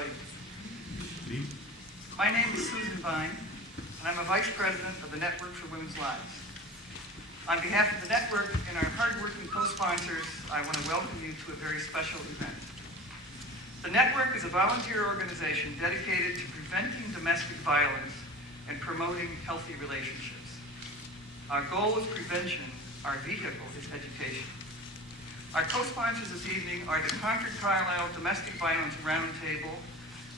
everybody. My name is Susan Vine, and I'm a Vice President of the Network for Women's Lives. On behalf of the network and our hardworking co-sponsors, I want to welcome you to a very special event. The network is a volunteer organization dedicated to preventing domestic violence and promoting healthy relationships. Our goal is prevention. Our vehicle is education. Our co-sponsors this evening are the Concord Carlisle Domestic Violence Roundtable,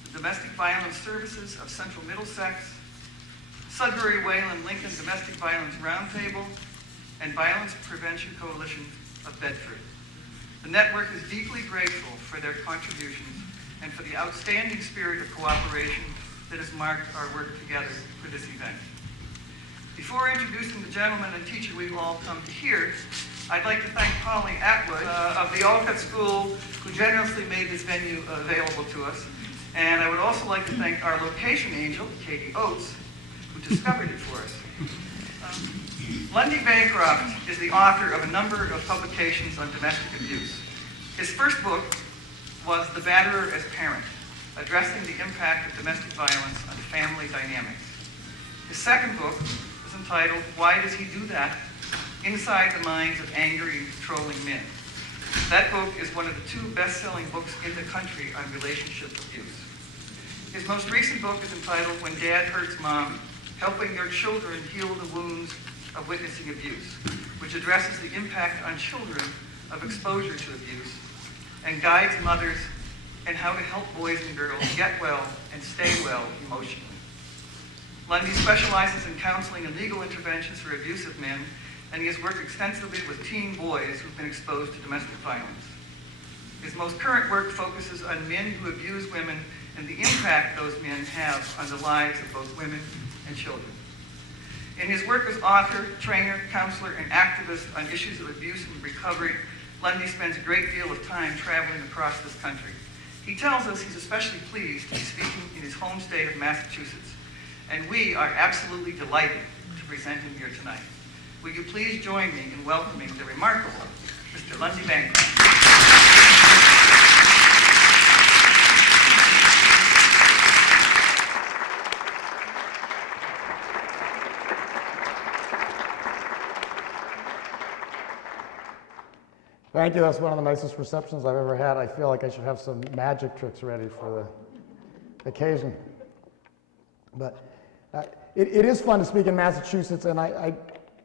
the Domestic Violence Services of Central Middlesex, Sudbury Wayland Lincoln Domestic Violence Roundtable, and Violence Prevention Coalition of Bedford. The network is deeply grateful for their contributions and for the outstanding spirit of cooperation that has marked our work together for this event. Before introducing the gentleman and teacher we've all come to hear, I'd like to thank Polly Atwood of the Alcott School, who generously made this venue available to us. And I would also like to thank our location angel, Katie Oates, who discovered it for us. Lundy Bancroft is the author of a number of publications on domestic abuse. His first book was The Batterer as Parent, addressing the impact of domestic violence on family dynamics. His second book is entitled Why Does He Do That? Inside the Minds of Angry and Controlling Men. That book is one of the 2 best-selling books in the country on relationship abuse. His most recent book is entitled When Dad Hurts Mom, Helping Your Children Heal the Wounds of Witnessing Abuse, which addresses the impact on children of exposure to abuse and guides mothers in how to help boys and girls get well and stay well emotionally. Lundy specializes in counseling and legal interventions for abusive men, and he has worked extensively with teen boys who've been exposed to domestic violence. His most current work focuses on men who abuse women and the impact those men have on the lives of both women and children. In his work as author, trainer, counselor, and activist on issues of abuse and recovery, Lundy spends a great deal of time traveling across this country. He tells us he's especially pleased to be speaking in his home state of Massachusetts, and we are absolutely delighted to present him here tonight. Will you please join me in welcoming the remarkable Mr. Lundy Bancroft. Thank you. That's one of the nicest receptions I've ever had. I feel like I should have some magic tricks ready for the occasion. But it is fun to speak in Massachusetts, and I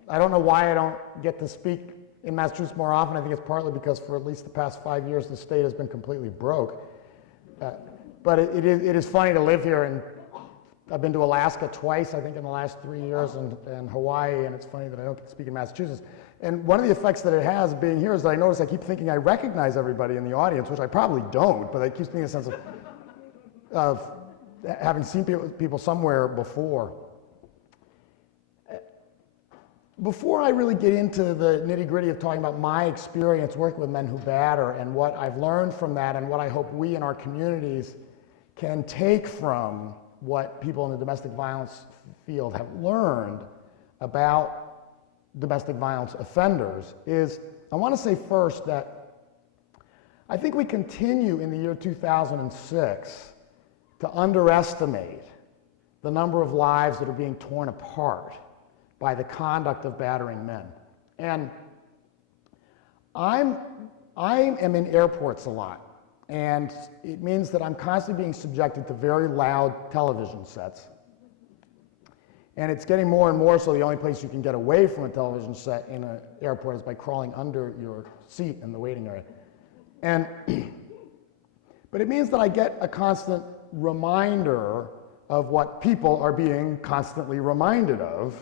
don't know why I don't get to speak in Massachusetts more often. I think it's partly because for at least the past 5 years, the state has been completely broke. But it is funny to live here, and I've been to Alaska twice, I think, in the last 3 years, and Hawaii, and it's funny that I don't get to speak in Massachusetts. And one of the effects that it has being here is that I notice I keep thinking I recognize everybody in the audience, which I probably don't, but it keeps me a sense of having seen people somewhere before. Before I really get into the nitty-gritty of talking about my experience working with men who batter and what I've learned from that and what I hope we in our communities can take from what people in the domestic violence field have learned about domestic violence offenders, is I want to say first that I think we continue in the year 2006 to underestimate the number of lives that are being torn apart by the conduct of battering men. And I am in airports a lot, and it means that I'm constantly being subjected to very loud television sets. And it's getting more and more so the only place you can get away from a television set in an airport is by crawling under your seat in the waiting area. But it means that I get a constant reminder of what people are being constantly reminded of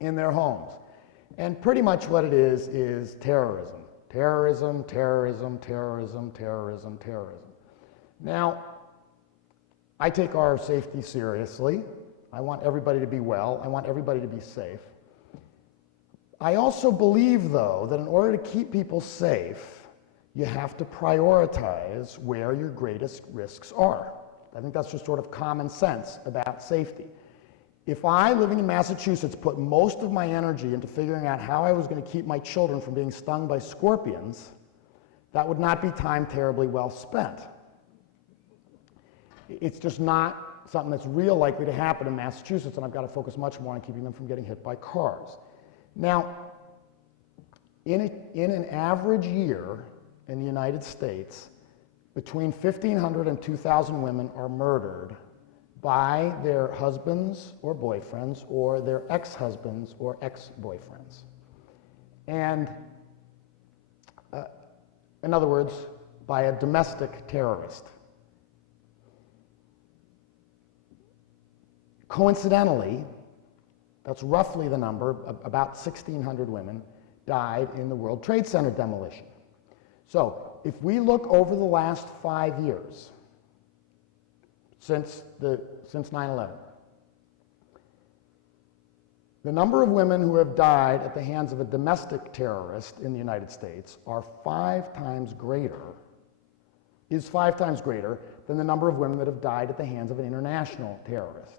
in their homes. And pretty much what it is terrorism. Terrorism, terrorism, terrorism, terrorism, terrorism. Now, I take our safety seriously. I want everybody to be well. I want everybody to be safe. I also believe, though, that in order to keep people safe, you have to prioritize where your greatest risks are. I think that's just sort of common sense about safety. If I, living in Massachusetts, put most of my energy into figuring out how I was going to keep my children from being stung by scorpions, that would not be time terribly well spent. It's just not something that's real likely to happen in Massachusetts, and I've got to focus much more on keeping them from getting hit by cars. Now, in an average year in the United States, between 1,500 and 2,000 women are murdered by their husbands or boyfriends or their ex-husbands or ex-boyfriends. And in other words, by a domestic terrorist. Coincidentally, that's roughly the number, about 1,600 women died in the World Trade Center demolition. So if we look over the last 5 years, since 9/11, the number of women who have died at the hands of a domestic terrorist in the United States is 5 times greater than the number of women that have died at the hands of an international terrorist.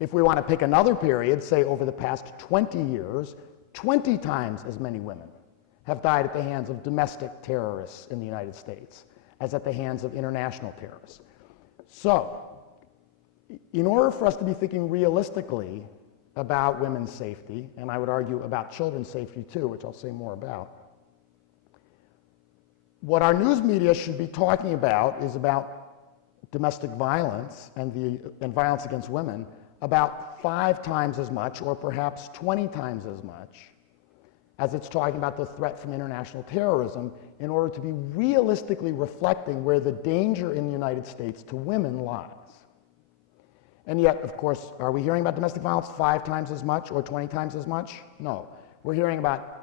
If we want to pick another period, say over the past 20 years, 20 times as many women have died at the hands of domestic terrorists in the United States as at the hands of international terrorists. So, in order for us to be thinking realistically about women's safety, and I would argue about children's safety too, which I'll say more about, what our news media should be talking about is about domestic violence and violence against women about 5 times as much, or perhaps 20 times as much, as it's talking about the threat from international terrorism, in order to be realistically reflecting where the danger in the United States to women lies. And yet, of course, are we hearing about domestic violence 5 times as much or 20 times as much? No. We're hearing about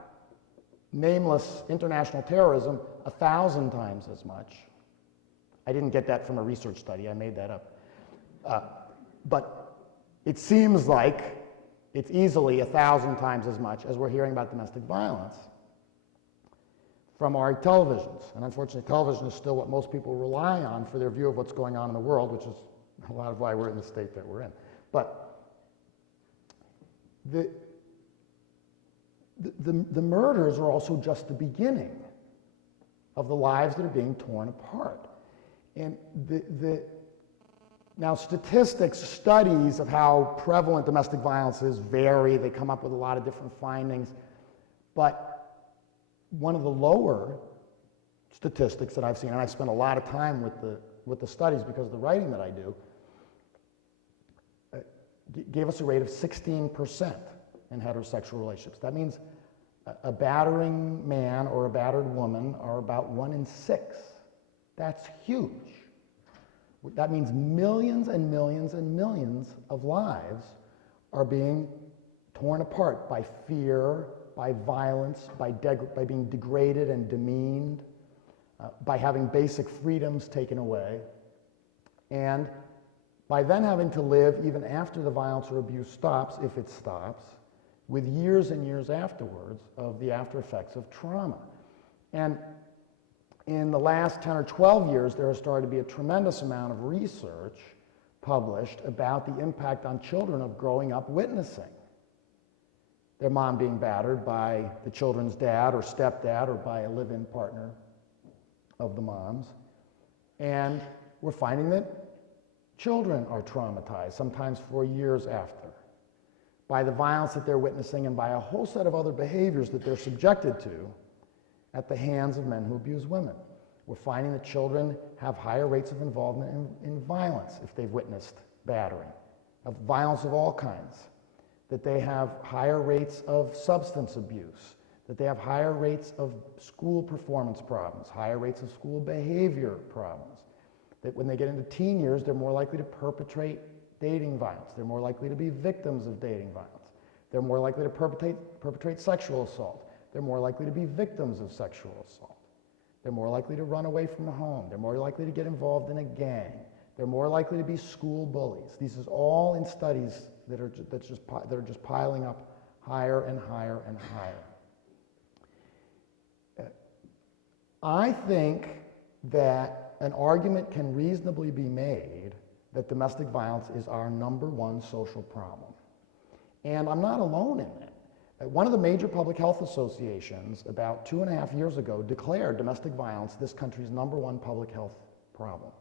nameless international terrorism 1,000 times as much. I didn't get that from a research study, I made that up. But it seems like it's easily 1,000 times as much as we're hearing about domestic violence from our televisions. And unfortunately, television is still what most people rely on for their view of what's going on in the world, which is a lot of why we're in the state that we're in. But the murders are also just the beginning of the lives that are being torn apart. And now statistics, studies of how prevalent domestic violence is vary. They come up with a lot of different findings. But one of the lower statistics that I've seen, and I've spent a lot of time with the studies because of the writing that I do, gave us a rate of 16% in heterosexual relationships. That means a battering man or a battered woman are about 1 in 6. That's huge. That means millions and millions and millions of lives are being torn apart by fear, by violence, by being degraded and demeaned, by having basic freedoms taken away, and by then having to live, even after the violence or abuse stops, if it stops, with years and years afterwards of the after effects of trauma. And in the last 10 or 12 years, there has started to be a tremendous amount of research published about the impact on children of growing up witnessing their mom being battered by the children's dad or stepdad or by a live-in partner of the mom's. And we're finding that children are traumatized, sometimes for years after, by the violence that they're witnessing and by a whole set of other behaviors that they're subjected to at the hands of men who abuse women. We're finding that children have higher rates of involvement in violence if they've witnessed battering, of violence of all kinds, that they have higher rates of substance abuse, that they have higher rates of school performance problems, higher rates of school behavior problems, that when they get into teen years, they're more likely to perpetrate dating violence, they're more likely to be victims of dating violence, they're more likely to perpetrate sexual assault, they're more likely to be victims of sexual assault. They're more likely to run away from the home. They're more likely to get involved in a gang. They're more likely to be school bullies. These is all in studies that are just piling up higher and higher and higher. I think that an argument can reasonably be made that domestic violence is our #1 social problem. And I'm not alone in that. One of the major public health associations about 2.5 years ago declared domestic violence this country's #1 public health problem.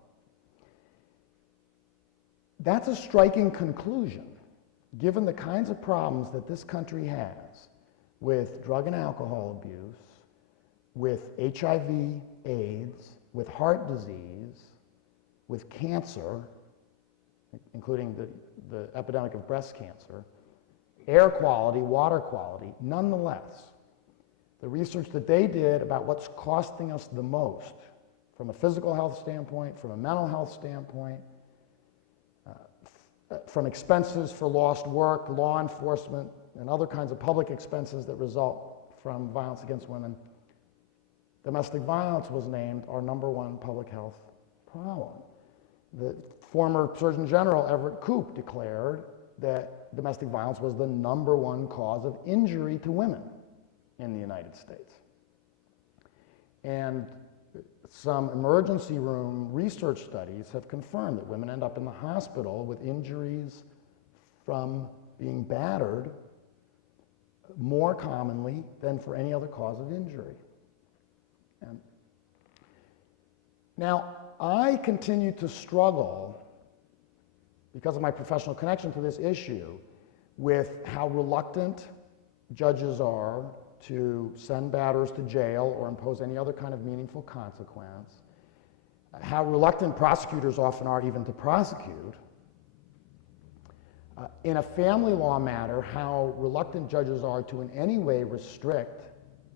That's a striking conclusion, given the kinds of problems that this country has with drug and alcohol abuse, with HIV, AIDS, with heart disease, with cancer, including the epidemic of breast cancer, air quality, water quality. Nonetheless, the research that they did about what's costing us the most from a physical health standpoint, from a mental health standpoint, from expenses for lost work, law enforcement, and other kinds of public expenses that result from violence against women, domestic violence was named our #1 public health problem. The former Surgeon General Everett Koop declared that domestic violence was the #1 cause of injury to women in the United States. And some emergency room research studies have confirmed that women end up in the hospital with injuries from being battered more commonly than for any other cause of injury. And now, I continue to struggle, because of my professional connection to this issue, with how reluctant judges are to send batters to jail or impose any other kind of meaningful consequence, how reluctant prosecutors often are even to prosecute. In a family law matter, how reluctant judges are to in any way restrict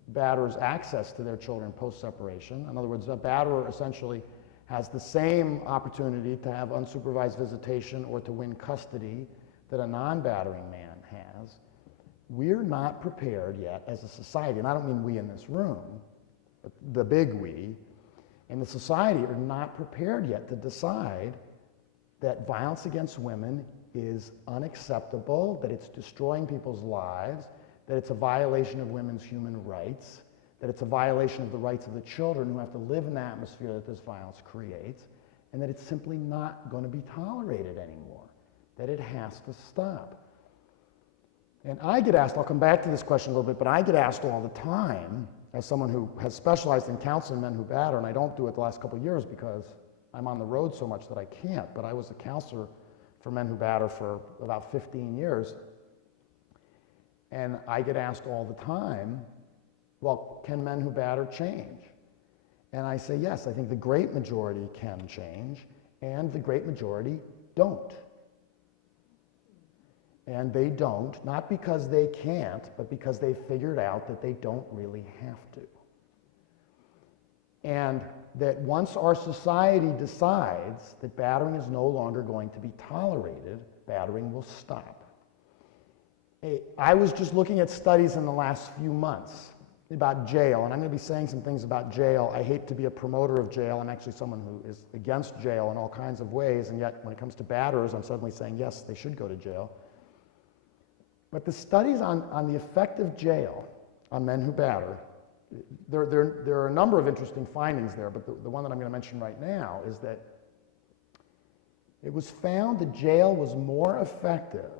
batters' access to their children post-separation. In other words, a batterer essentially has the same opportunity to have unsupervised visitation or to win custody that a non-battering man has. We're not prepared yet as a society, and I don't mean we in this room, but the big we, in the society are not prepared yet to decide that violence against women is unacceptable, that it's destroying people's lives, that it's a violation of women's human rights, that it's a violation of the rights of the children who have to live in the atmosphere that this violence creates, and that it's simply not going to be tolerated anymore, that it has to stop. And I get asked, I'll come back to this question a little bit, but I get asked all the time, as someone who has specialized in counseling men who batter, and I don't do it the last couple of years because I'm on the road so much that I can't, but I was a counselor for men who batter for about 15 years. And I get asked all the time, well, can men who batter change? And I say, yes, I think the great majority can change, and the great majority don't. And they don't, not because they can't, but because they've figured out that they don't really have to. And that once our society decides that battering is no longer going to be tolerated, battering will stop. I was just looking at studies in the last few months about jail, and I'm going to be saying some things about jail. I hate to be a promoter of jail. I'm actually someone who is against jail in all kinds of ways, and yet when it comes to batterers, I'm suddenly saying, yes, they should go to jail. But the studies on the effect of jail on men who batter, there are a number of interesting findings there, but the one that I'm going to mention right now is that it was found that jail was more effective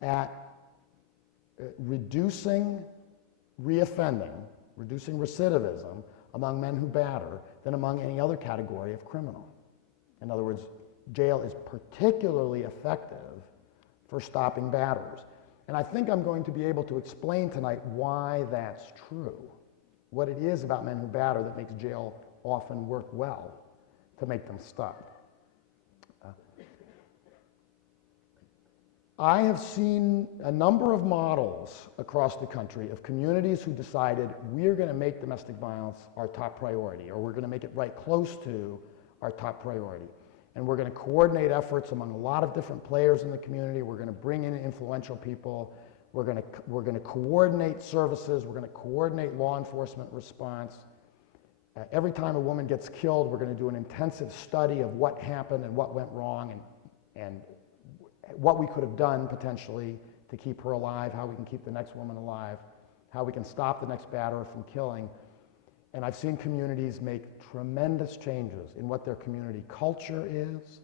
at reducing reoffending, reducing recidivism among men who batter than among any other category of criminal. In other words, jail is particularly effective for stopping batterers. And I think I'm going to be able to explain tonight why that's true, what it is about men who batter that makes jail often work well to make them stop. I have seen a number of models across the country of communities who decided we're going to make domestic violence our top priority, or we're going to make it right close to our top priority. And we're going to coordinate efforts among a lot of different players in the community. We're going to bring in influential people. We're going to coordinate services. We're going to coordinate law enforcement response. Every time a woman gets killed, we're going to do an intensive study of what happened and what went wrong and what we could have done potentially to keep her alive, how we can keep the next woman alive, how we can stop the next batterer from killing. And I've seen communities make tremendous changes in what their community culture is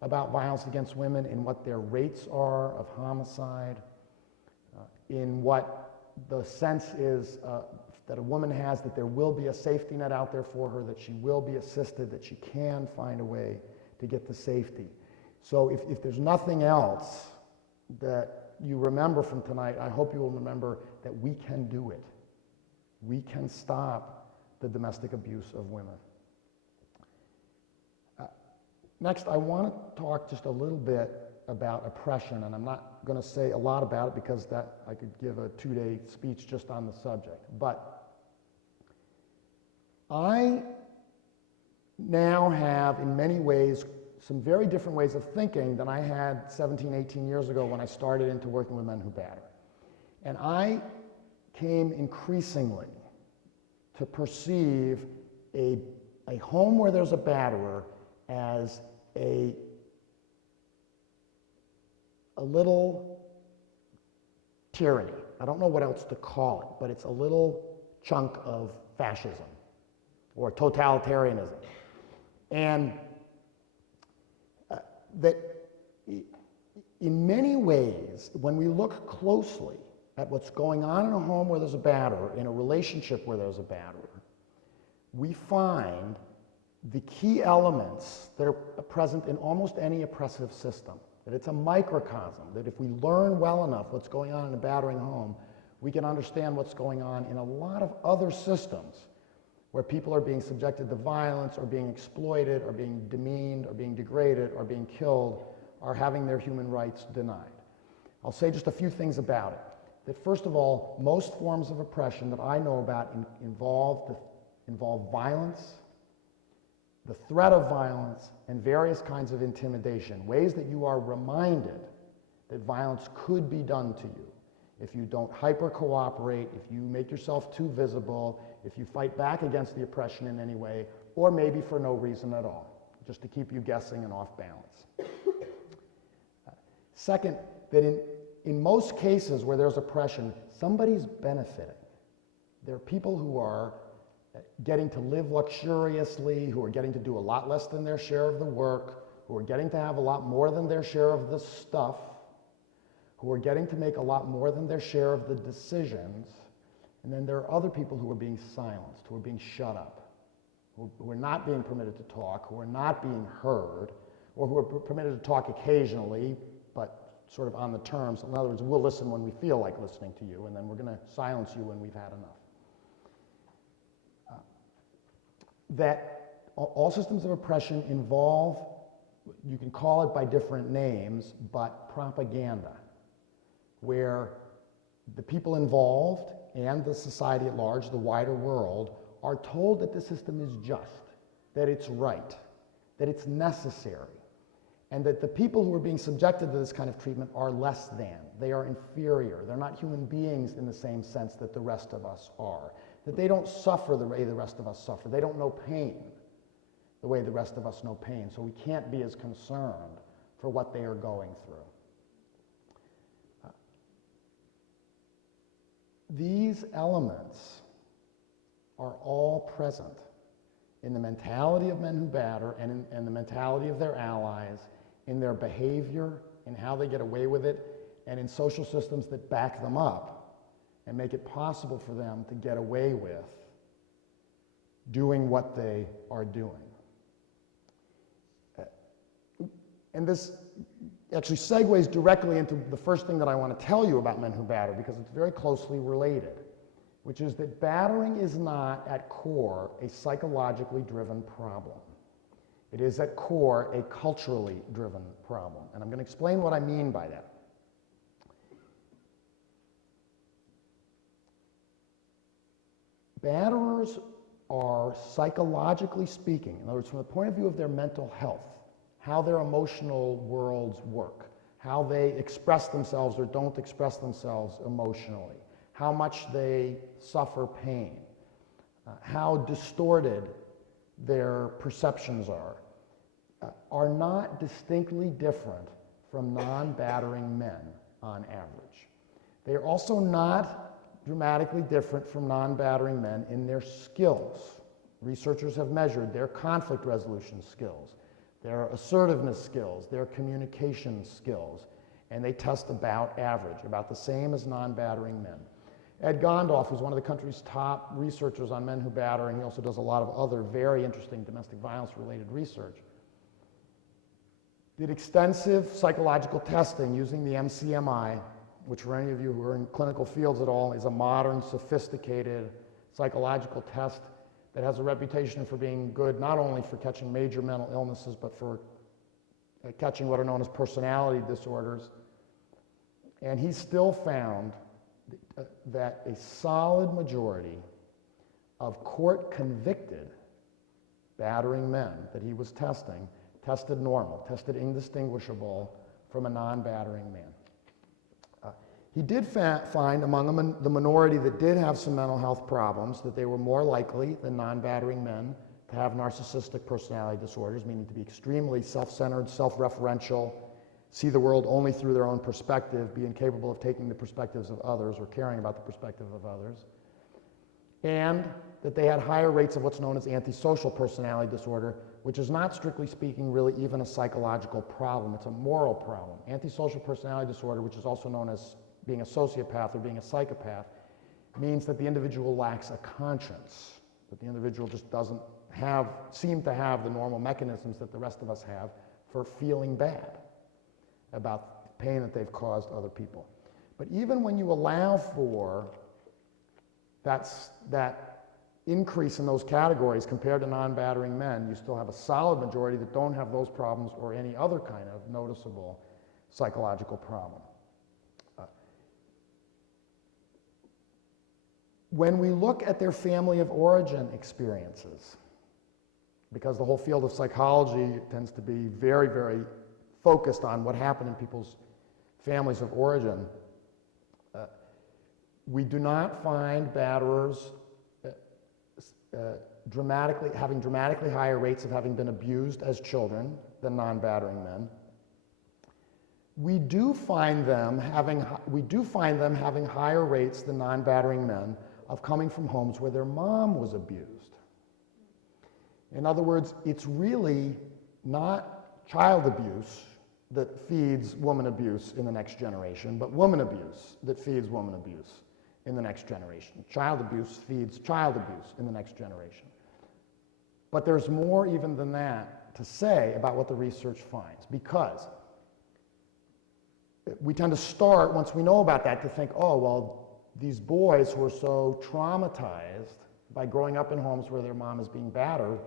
about violence against women, in what their rates are of homicide, in what the sense is that a woman has that there will be a safety net out there for her, that she will be assisted, that she can find a way to get to safety. So if there's nothing else that you remember from tonight, I hope you will remember that we can do it. We can stop the domestic abuse of women. Next, I want to talk just a little bit about oppression, and I'm not going to say a lot about it because that I could give a 2-day speech just on the subject. But I now have, in many ways, some very different ways of thinking than I had 17, 18 years ago when I started into working with men who batter. And I came increasingly to perceive a home where there's a batterer as a little tyranny. I don't know what else to call it, but it's a little chunk of fascism or totalitarianism. And that in many ways, when we look closely at what's going on in a home where there's a batterer, in a relationship where there's a batterer, we find the key elements that are present in almost any oppressive system. That it's a microcosm, that if we learn well enough what's going on in a battering home, we can understand what's going on in a lot of other systems where people are being subjected to violence, or being exploited, or being demeaned, or being degraded, or being killed, or having their human rights denied. I'll say just a few things about it. That first of all, most forms of oppression that I know about involve violence, the threat of violence, and various kinds of intimidation, ways that you are reminded that violence could be done to you if you don't hyper-cooperate, if you make yourself too visible, if you fight back against the oppression in any way, or maybe for no reason at all, just to keep you guessing and off balance. Second, that in most cases where there's oppression, somebody's benefiting. There are people who are getting to live luxuriously, who are getting to do a lot less than their share of the work, who are getting to have a lot more than their share of the stuff, who are getting to make a lot more than their share of the decisions. And then there are other people who are being silenced, who are being shut up, who are not being permitted to talk, who are not being heard, or who are permitted to talk occasionally, but sort of on the terms. In other words, we'll listen when we feel like listening to you, and then we're going to silence you when we've had enough. That all systems of oppression involve, you can call it by different names, but propaganda, where the people involved and the society at large, the wider world, are told that the system is just, that it's right, that it's necessary, and that the people who are being subjected to this kind of treatment are less than, they are inferior, they're not human beings in the same sense that the rest of us are, that they don't suffer the way the rest of us suffer, they don't know pain the way the rest of us know pain, so we can't be as concerned for what they are going through. These elements are all present in the mentality of men who batter and in the mentality of their allies, in their behavior, in how they get away with it, and in social systems that back them up and make it possible for them to get away with doing what they are doing. And this actually segues directly into the first thing that I want to tell you about men who batter, because it's very closely related, which is that battering is not at core a psychologically driven problem. It is at core a culturally driven problem. And I'm going to explain what I mean by that. Batterers are, psychologically speaking, in other words, from the point of view of their mental health, how their emotional worlds work, how they express themselves or don't express themselves emotionally, how much they suffer pain, how distorted their perceptions are not distinctly different from non-battering men on average. They are also not dramatically different from non-battering men in their skills. Researchers have measured their conflict resolution skills, their assertiveness skills, their communication skills, and they test about average, about the same as non-battering men. Ed Gondorf, who's one of the country's top researchers on men who batter, and he also does a lot of other very interesting domestic violence-related research, did extensive psychological testing using the MCMI, which for any of you who are in clinical fields at all is a modern, sophisticated psychological test that has a reputation for being good not only for catching major mental illnesses, but for catching what are known as personality disorders. And he still found that a solid majority of court-convicted battering men that he was testing tested normal, tested indistinguishable from a non-battering man. He did find among them the minority that did have some mental health problems that they were more likely than non-battering men to have narcissistic personality disorders, meaning to be extremely self-centered, self-referential, see the world only through their own perspective, be incapable of taking the perspectives of others or caring about the perspective of others, and that they had higher rates of what's known as antisocial personality disorder, which is not strictly speaking really even a psychological problem, it's a moral problem. Antisocial personality disorder, which is also known as being a sociopath or being a psychopath, means that the individual lacks a conscience, that the individual just doesn't seem to have the normal mechanisms that the rest of us have for feeling bad about the pain that they've caused other people. But even when you allow for that increase in those categories compared to non-battering men, you still have a solid majority that don't have those problems or any other kind of noticeable psychological problem. When we look at their family of origin experiences, because the whole field of psychology tends to be very, very focused on what happened in people's families of origin, we do not find batterers having dramatically higher rates of having been abused as children than non-battering men. We do find them having higher rates than non-battering men of coming from homes where their mom was abused. In other words, it's really not child abuse that feeds woman abuse in the next generation, but woman abuse that feeds woman abuse in the next generation. Child abuse feeds child abuse in the next generation. But there's more even than that to say about what the research finds, because we tend to start, once we know about that, to think, oh, well, these boys who are so traumatized by growing up in homes where their mom is being battered,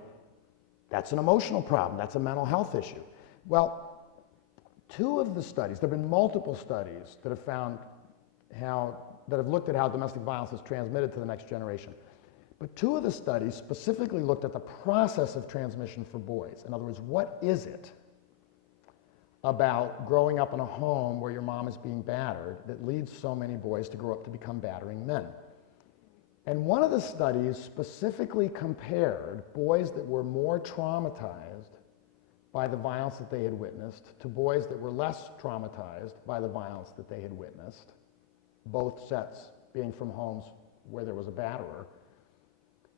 that's an emotional problem, that's a mental health issue. Well, two of the studies, there have been multiple studies that have looked at how domestic violence is transmitted to the next generation. But two of the studies specifically looked at the process of transmission for boys. In other words, what is it about growing up in a home where your mom is being battered that leads so many boys to grow up to become battering men? And one of the studies specifically compared boys that were more traumatized by the violence that they had witnessed to boys that were less traumatized by the violence that they had witnessed, both sets being from homes where there was a batterer,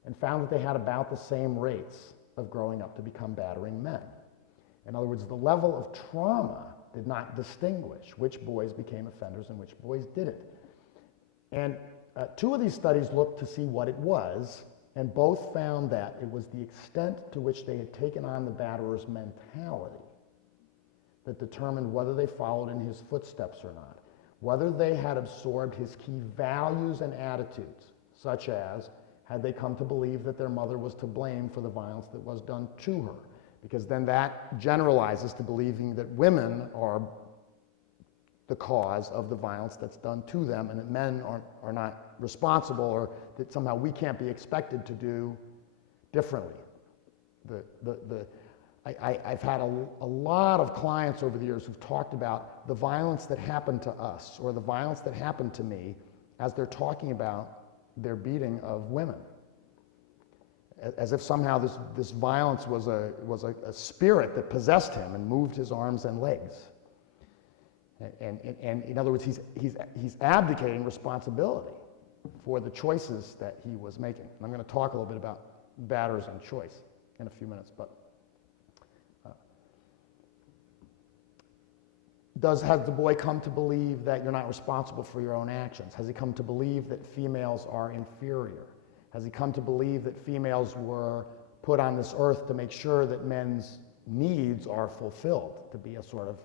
and found that they had about the same rates of growing up to become battering men. In other words, the level of trauma did not distinguish which boys became offenders and which boys didn't. And two of these studies looked to see what it was, and both found that it was the extent to which they had taken on the batterer's mentality that determined whether they followed in his footsteps or not, whether they had absorbed his key values and attitudes, such as had they come to believe that their mother was to blame for the violence that was done to her, because then that generalizes to believing that women are the cause of the violence that's done to them and that men are not responsible, or that somehow we can't be expected to do differently. I've had a lot of clients over the years who've talked about the violence that happened to us or the violence that happened to me as they're talking about their beating of women, as if somehow this violence was a spirit that possessed him and moved his arms and legs. And in other words, he's abdicating responsibility for the choices that he was making. And I'm going to talk a little bit about batterers and choice in a few minutes, but has the boy come to believe that you're not responsible for your own actions? Has he come to believe that females are inferior? Has he come to believe that females were put on this earth to make sure that men's needs are fulfilled, to be a sort of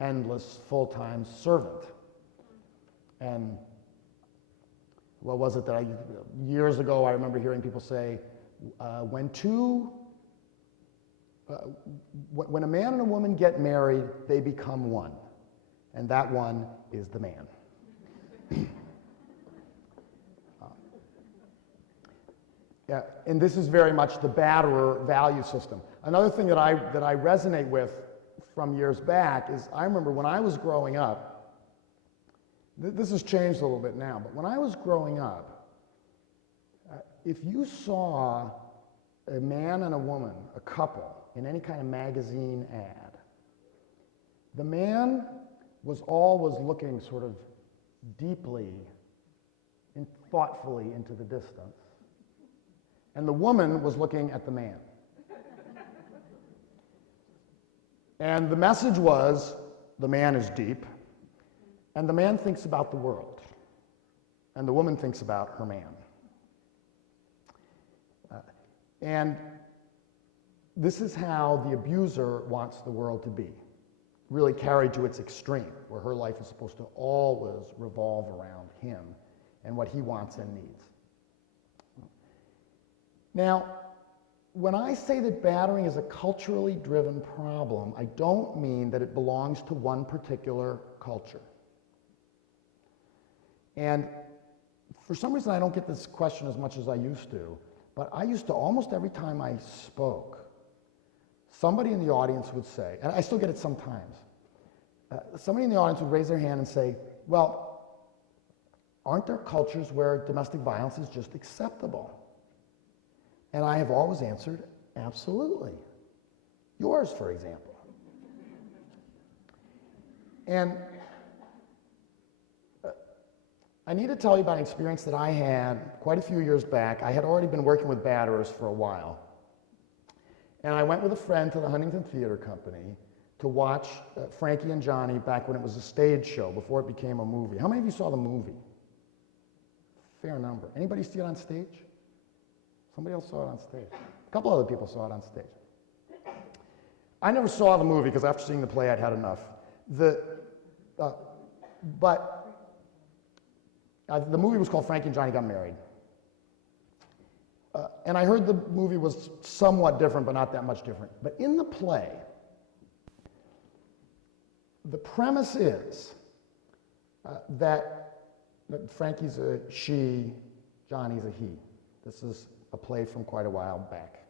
endless full-time servant. And what was it that years ago I remember hearing people say, when a man and a woman get married, they become one, and that one is the man. Yeah, and this is very much the batterer value system. Another thing that I resonate with from years back is I remember when I was growing up, this has changed a little bit now, but when I was growing up, if you saw a man and a woman, a couple, in any kind of magazine ad, the man was always looking sort of deeply and thoughtfully into the distance, and the woman was looking at the man. And the message was, the man is deep, and the man thinks about the world, and the woman thinks about her man. And this is how the abuser wants the world to be, really carried to its extreme, where her life is supposed to always revolve around him and what he wants and needs. Now, when I say that battering is a culturally driven problem, I don't mean that it belongs to one particular culture. And for some reason I don't get this question as much as I used to, but I used to, almost every time I spoke, somebody in the audience would say, and I still get it sometimes, somebody in the audience would raise their hand and say, well, aren't there cultures where domestic violence is just acceptable? And I have always answered, absolutely. Yours, for example. And I need to tell you about an experience that I had quite a few years back. I had already been working with batterers for a while. And I went with a friend to the Huntington Theater Company to watch Frankie and Johnny back when it was a stage show, before it became a movie. How many of you saw the movie? Fair number. Anybody see it on stage? Somebody else saw it on stage. A couple other people saw it on stage. I never saw the movie because after seeing the play, I'd had enough. The movie was called Frankie and Johnny Got Married. And I heard the movie was somewhat different, but not that much different. But in the play, the premise is that Frankie's a she, Johnny's a he. This is a play from quite a while back.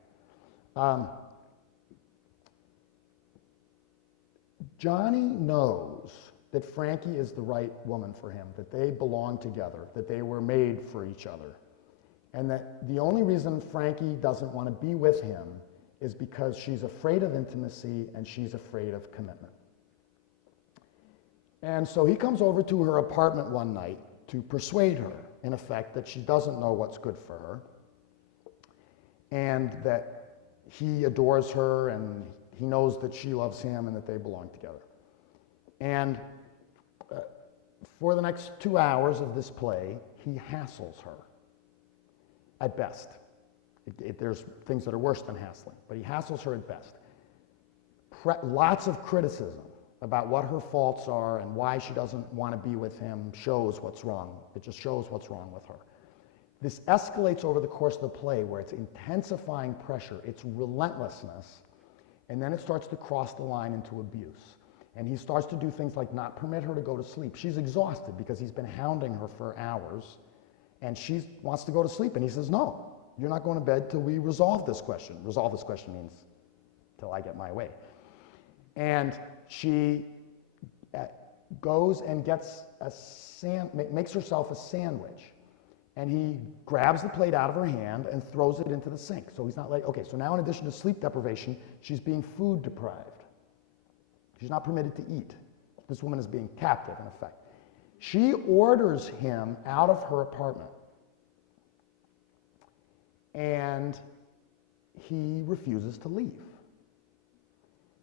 Johnny knows that Frankie is the right woman for him, that they belong together, that they were made for each other, and that the only reason Frankie doesn't want to be with him is because she's afraid of intimacy and she's afraid of commitment. And so he comes over to her apartment one night to persuade her, in effect, that she doesn't know what's good for her, and that he adores her, and he knows that she loves him, and that they belong together. And for the next 2 hours of this play, he hassles her, at best. There's things that are worse than hassling, but he hassles her at best. Lots of criticism about what her faults are and why she doesn't want to be with him shows what's wrong. It just shows what's wrong with her. This escalates over the course of the play, where it's intensifying pressure, it's relentlessness, and then it starts to cross the line into abuse. And he starts to do things like not permit her to go to sleep. She's exhausted because he's been hounding her for hours, and she wants to go to sleep, and he says, no, you're not going to bed till we resolve this question. Resolve this question means till I get my way. And she goes and gets makes herself a sandwich. And he grabs the plate out of her hand and throws it into the sink. So he's not like, okay, so now in addition to sleep deprivation, she's being food deprived. She's not permitted to eat. This woman is being captive, in effect. She orders him out of her apartment. And he refuses to leave.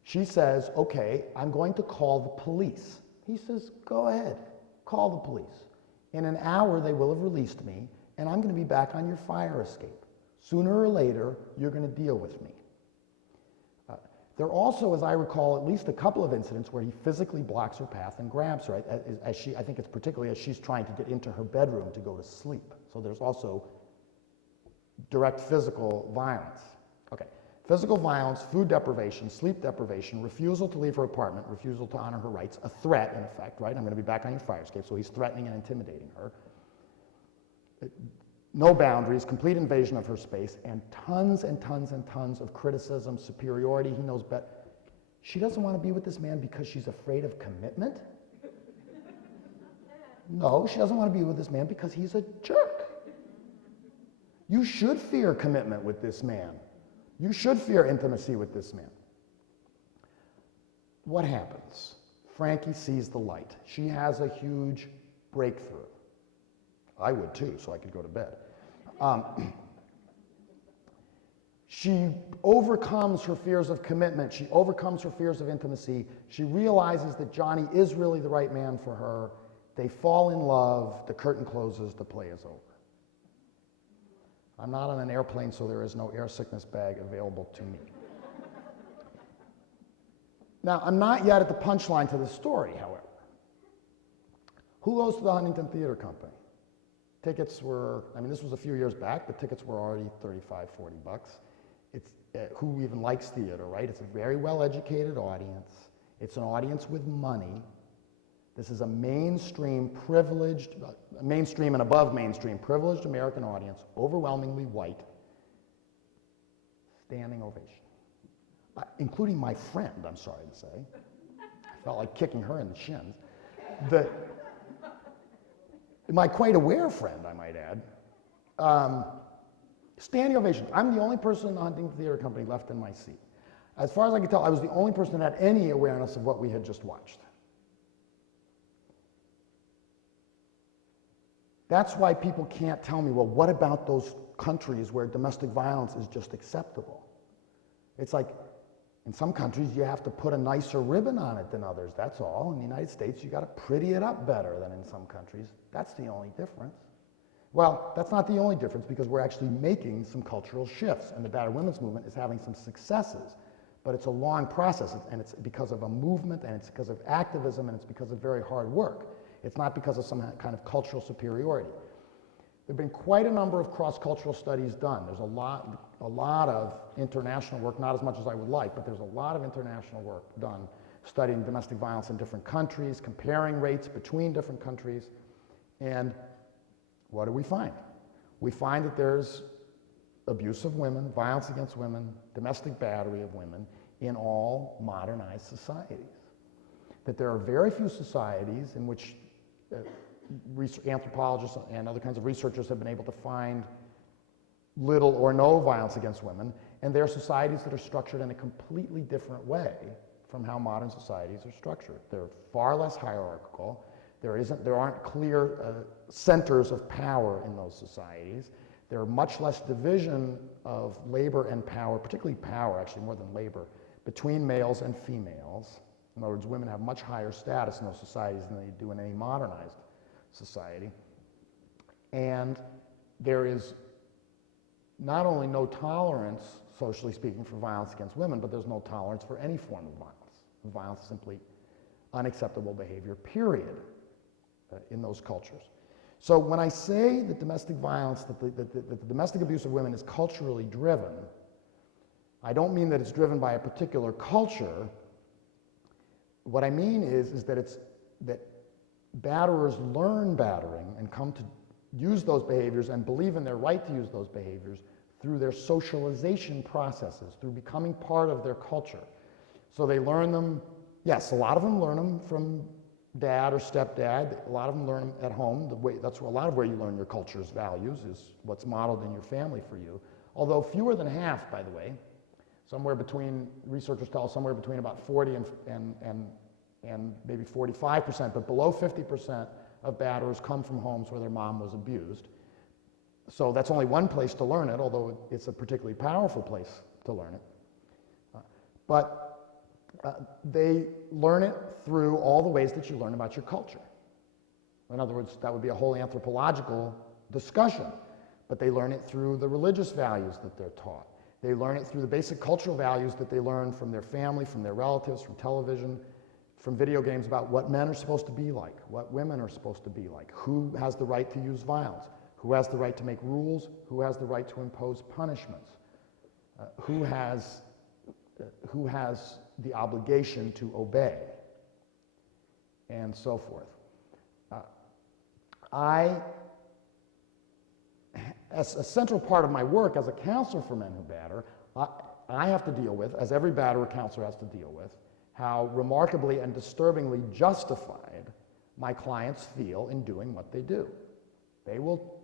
She says, okay, I'm going to call the police. He says, go ahead, call the police. In an hour, they will have released me, and I'm going to be back on your fire escape. Sooner or later, you're going to deal with me. There are also, as I recall, at least a couple of incidents where he physically blocks her path and grabs her, as she, I think it's particularly as she's trying to get into her bedroom to go to sleep. So there's also direct physical violence. Okay, physical violence, food deprivation, sleep deprivation, refusal to leave her apartment, refusal to honor her rights, a threat in effect, right? I'm going to be back on your fire escape, so he's threatening and intimidating her. No boundaries, complete invasion of her space, and tons and tons and tons of criticism, superiority. He knows better. She doesn't want to be with this man because she's afraid of commitment? No, she doesn't want to be with this man because he's a jerk. You should fear commitment with this man. You should fear intimacy with this man. What happens? Frankie sees the light. She has a huge breakthrough. I would too, so I could go to bed. She overcomes her fears of commitment. She overcomes her fears of intimacy. She realizes that Johnny is really the right man for her. They fall in love. The curtain closes. The play is over. I'm not on an airplane, so there is no air sickness bag available to me. Now, I'm not yet at the punchline to the story, however. Who goes to the Huntington Theater Company? Tickets were, I mean, this was a few years back, but tickets were already $35, $40. It's, who even likes theater, right? It's a very well-educated audience. It's an audience with money. This is a mainstream, privileged, mainstream and above mainstream, privileged American audience, overwhelmingly white, standing ovation. Including my friend, I'm sorry to say. I felt like kicking her in the shins. My quite aware friend, I might add. Standing ovation. I'm the only person in the Huntington Theater Company left in my seat. As far as I can tell, I was the only person that had any awareness of what we had just watched. That's why people can't tell me, well, what about those countries where domestic violence is just acceptable? It's like, in some countries, you have to put a nicer ribbon on it than others, that's all. In the United States, you got to pretty it up better than in some countries. That's the only difference. Well, that's not the only difference because we're actually making some cultural shifts, and the battered women's movement is having some successes. But it's a long process, and it's because of a movement, and it's because of activism, and it's because of very hard work. It's not because of some kind of cultural superiority. There have been quite a number of cross-cultural studies done. There's a lot of international work, not as much as I would like, but there's a lot of international work done studying domestic violence in different countries, comparing rates between different countries, and what do we find? We find that there's abuse of women, violence against women, domestic battery of women in all modernized societies. That there are very few societies in which anthropologists and other kinds of researchers have been able to find little or no violence against women, and there are societies that are structured in a completely different way from how modern societies are structured. They're far less hierarchical. There aren't clear centers of power in those societies. There are much less division of labor and power, particularly power, actually more than labor, between males and females. In other words, women have much higher status in those societies than they do in any modernized society. And there is not only no tolerance, socially speaking, for violence against women, but there's no tolerance for any form of violence. Violence is simply unacceptable behavior, period, in those cultures. So when I say that domestic violence, that the domestic abuse of women is culturally driven, I don't mean that it's driven by a particular culture. What I mean is that batterers learn battering and come to use those behaviors and believe in their right to use those behaviors through their socialization processes, through becoming part of their culture. So they learn them, yes, a lot of them learn them from dad or stepdad. A lot of them learn them at home. That's a lot of where you learn your culture's values, is what's modeled in your family for you. Although fewer than half, by the way, somewhere between, researchers tell us somewhere between about 40 and maybe 45%, but below 50% of batterers come from homes where their mom was abused. So that's only one place to learn it, although it's a particularly powerful place to learn it. They learn it through all the ways that you learn about your culture. In other words, that would be a whole anthropological discussion, but they learn it through the religious values that they're taught. They learn it through the basic cultural values that they learn from their family, from their relatives, from television, from video games about what men are supposed to be like, what women are supposed to be like, who has the right to use violence, who has the right to make rules, who has the right to impose punishments, who has the obligation to obey, and so forth. As a central part of my work as a counselor for men who batter, I have to deal with, as every batterer counselor has to deal with, how remarkably and disturbingly justified my clients feel in doing what they do. They will.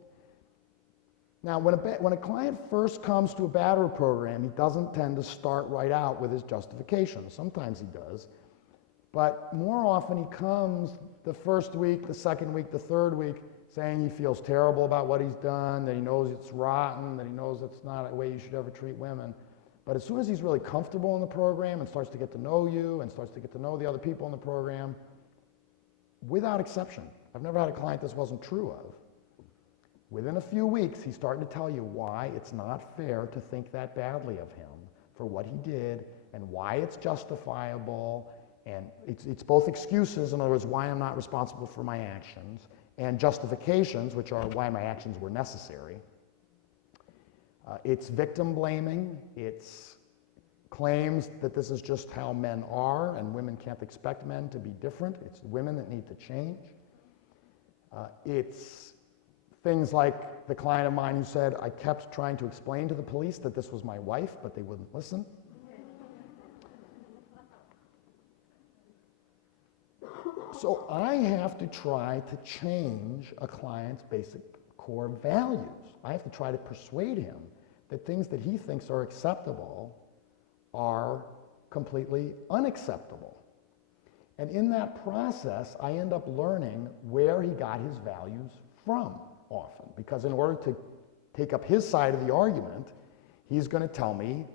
Now, when a client first comes to a batterer program, he doesn't tend to start right out with his justification. Sometimes he does, but more often he comes the first week, the second week, the third week, saying he feels terrible about what he's done, that he knows it's rotten, that he knows it's not a way you should ever treat women. But as soon as he's really comfortable in the program and starts to get to know you and starts to get to know the other people in the program, without exception, I've never had a client this wasn't true of. Within a few weeks, he's starting to tell you why it's not fair to think that badly of him for what he did and why it's justifiable. And it's both excuses, in other words, why I'm not responsible for my actions, and justifications, which are why my actions were necessary. It's victim blaming. It's claims that this is just how men are and women can't expect men to be different. It's women that need to change. It's things like the client of mine who said, I kept trying to explain to the police that this was my wife, but they wouldn't listen. So I have to try to change a client's basic core values. I have to try to persuade him that things that he thinks are acceptable are completely unacceptable. And in that process, I end up learning where he got his values from often. Because in order to take up his side of the argument, he's going to tell me,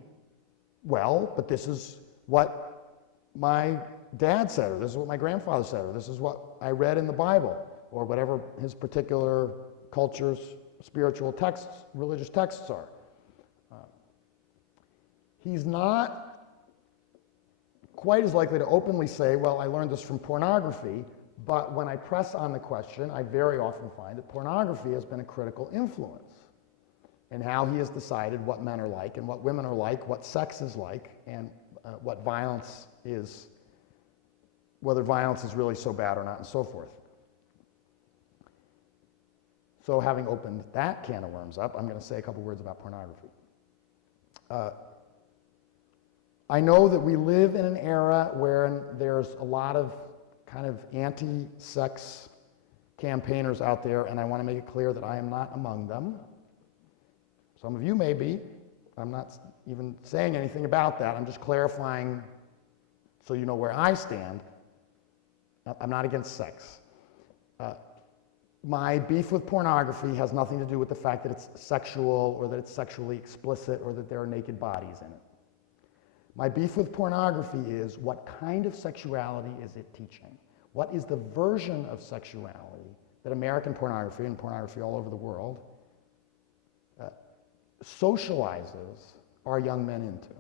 well, but this is what my dad said, or this is what my grandfather said, or this is what I read in the Bible, or whatever his particular culture's spiritual texts, religious texts are. He's not quite as likely to openly say, well, I learned this from pornography, but when I press on the question, I very often find that pornography has been a critical influence in how he has decided what men are like and what women are like, what sex is like, and what violence is, whether violence is really so bad or not, and so forth. So having opened that can of worms up, I'm going to say a couple words about pornography. I know that we live in an era where there's a lot of kind of anti-sex campaigners out there, and I want to make it clear that I am not among them. Some of you may be. I'm not even saying anything about that. I'm just clarifying so you know where I stand. I'm not against sex. My beef with pornography has nothing to do with the fact that it's sexual or that it's sexually explicit or that there are naked bodies in it. My beef with pornography is what kind of sexuality is it teaching? What is the version of sexuality that American pornography and pornography all over the world socializes our young men into?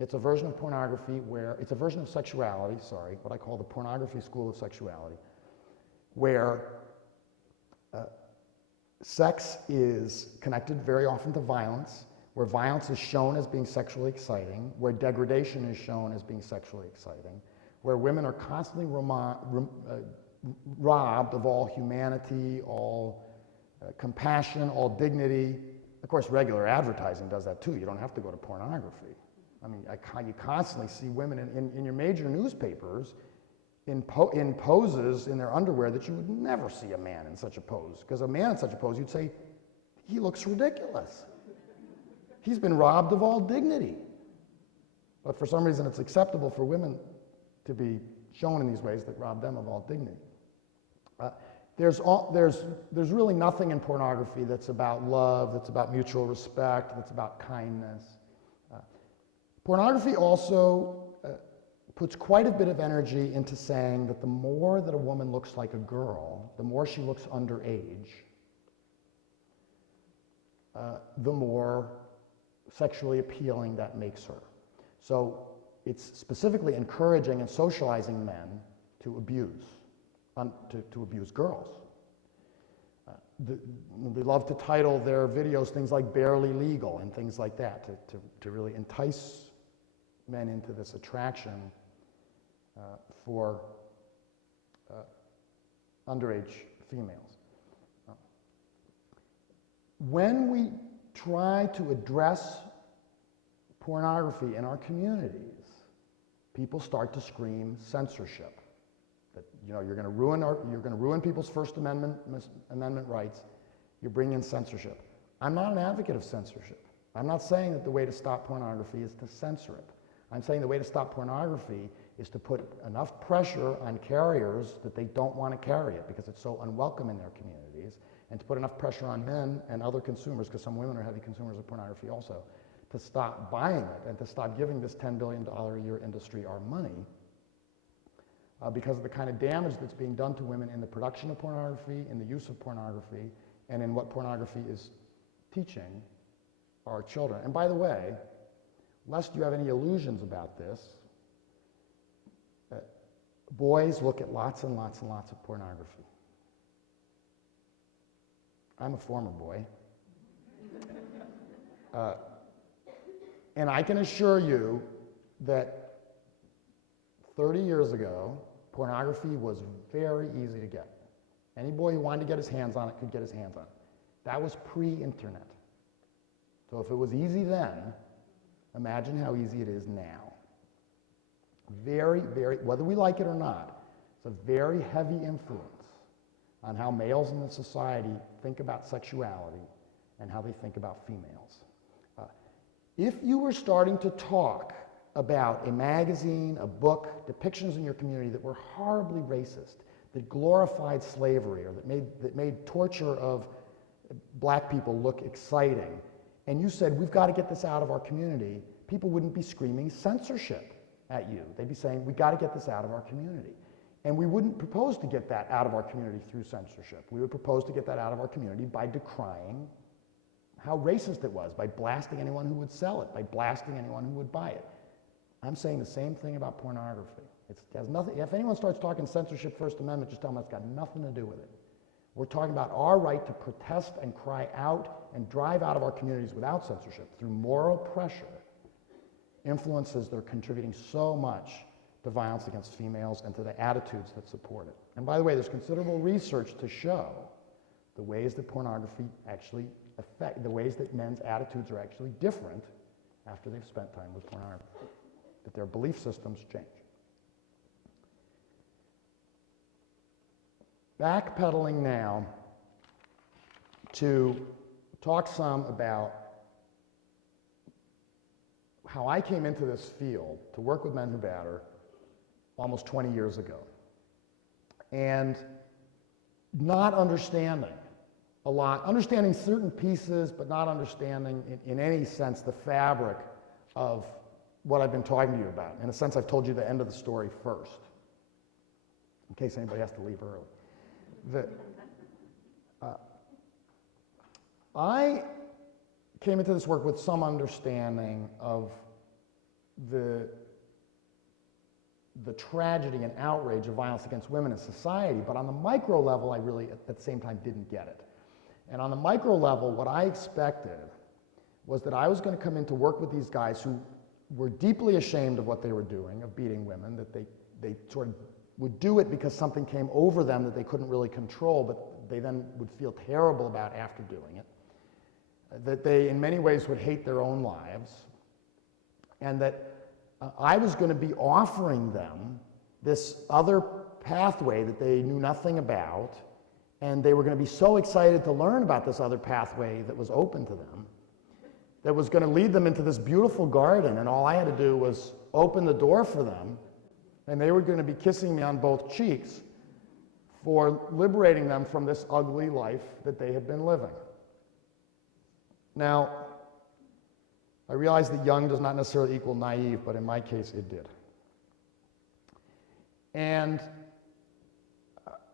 It's a version of pornography where, it's a version of sexuality, sorry, what I call the pornography school of sexuality, where sex is connected very often to violence, where violence is shown as being sexually exciting, where degradation is shown as being sexually exciting, where women are constantly robbed of all humanity, all compassion, all dignity. Of course, regular advertising does that too. You don't have to go to pornography. I mean, you constantly see women in your major newspapers in poses in their underwear that you would never see a man in such a pose. Because a man in such a pose, you'd say, he looks ridiculous. He's been robbed of all dignity. But for some reason, it's acceptable for women to be shown in these ways that rob them of all dignity. There's really nothing in pornography that's about love, that's about mutual respect, that's about kindness. Pornography also puts quite a bit of energy into saying that the more that a woman looks like a girl, the more she looks underage, the more sexually appealing that makes her. So it's specifically encouraging and socializing men to abuse, to abuse girls. They love to title their videos things like barely legal and things like that to really entice men into this attraction for underage females. When we try to address pornography in our communities, people start to scream censorship. That, you know, you're going to ruin people's First Amendment rights. You're bringing in censorship. I'm not an advocate of censorship. I'm not saying that the way to stop pornography is to censor it. I'm saying the way to stop pornography is to put enough pressure on carriers that they don't want to carry it because it's so unwelcome in their communities, and to put enough pressure on men and other consumers, because some women are heavy consumers of pornography also, to stop buying it and to stop giving this $10 billion a year industry our money because of the kind of damage that's being done to women in the production of pornography, in the use of pornography, and in what pornography is teaching our children. And by the way, lest you have any illusions about this, boys look at lots and lots and lots of pornography. I'm a former boy. And I can assure you that 30 years ago, pornography was very easy to get. Any boy who wanted to get his hands on it could get his hands on it. That was pre-internet. So if it was easy then, imagine how easy it is now. Very, very, whether we like it or not, it's a very heavy influence on how males in the society think about sexuality and how they think about females. If you were starting to talk about a magazine, a book, depictions in your community that were horribly racist, that glorified slavery, or that made torture of black people look exciting, and you said, we've got to get this out of our community, people wouldn't be screaming censorship at you. They'd be saying, we've got to get this out of our community. And we wouldn't propose to get that out of our community through censorship. We would propose to get that out of our community by decrying how racist it was, by blasting anyone who would sell it, by blasting anyone who would buy it. I'm saying the same thing about pornography. It has nothing, if anyone starts talking censorship, First Amendment, just tell them it's got nothing to do with it. We're talking about our right to protest and cry out and drive out of our communities without censorship through moral pressure, influences that are contributing so much to violence against females and to the attitudes that support it. And by the way, there's considerable research to show the ways that pornography actually affect, the ways that men's attitudes are actually different after they've spent time with pornography, that their belief systems change. Backpedaling now to talk some about how I came into this field to work with men who batter almost 20 years ago, and not understanding a lot, understanding certain pieces, but not understanding in any sense the fabric of what I've been talking to you about. In a sense, I've told you the end of the story first, in case anybody has to leave early. I came into this work with some understanding of the tragedy and outrage of violence against women in society, but on the micro level, I really, at the same time, didn't get it. And on the micro level, what I expected was that I was going to come in to work with these guys who were deeply ashamed of what they were doing, of beating women, that they sort of would do it because something came over them that they couldn't really control, but they then would feel terrible about after doing it, that they in many ways would hate their own lives, and that I was going to be offering them this other pathway that they knew nothing about, and they were going to be so excited to learn about this other pathway that was open to them, that was going to lead them into this beautiful garden, and all I had to do was open the door for them, and they were going to be kissing me on both cheeks for liberating them from this ugly life that they had been living. Now, I realize that young does not necessarily equal naive, but in my case, it did. And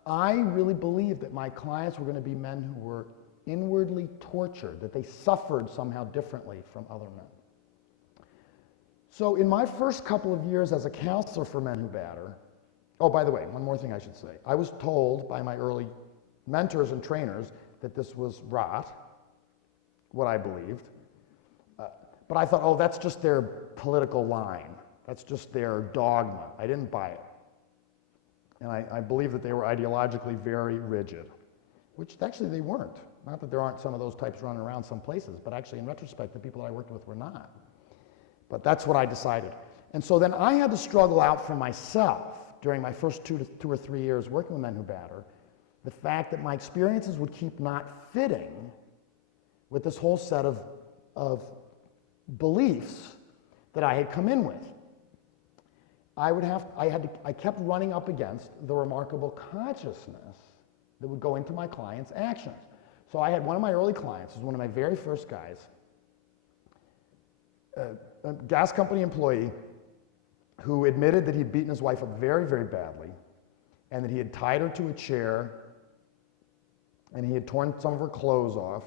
I really believed that my clients were going to be men who were inwardly tortured, that they suffered somehow differently from other men. So in my first couple of years as a counselor for men who batter, oh, by the way, one more thing I should say. I was told by my early mentors and trainers that this was rot, what I believed. But I thought, oh, that's just their political line. That's just their dogma. I didn't buy it. And I believe that they were ideologically very rigid, which actually they weren't. Not that there aren't some of those types running around some places, but actually in retrospect, the people that I worked with were not. But that's what I decided. And so then I had to struggle out for myself during my first 2 or 3 years working with men who batter, the fact that my experiences would keep not fitting with this whole set of beliefs that I had come in with. I kept running up against the remarkable consciousness that would go into my clients' actions. So I had one of my early clients, was one of my very first guys, a gas company employee who admitted that he'd beaten his wife up very, very badly, and that he had tied her to a chair, and he had torn some of her clothes off.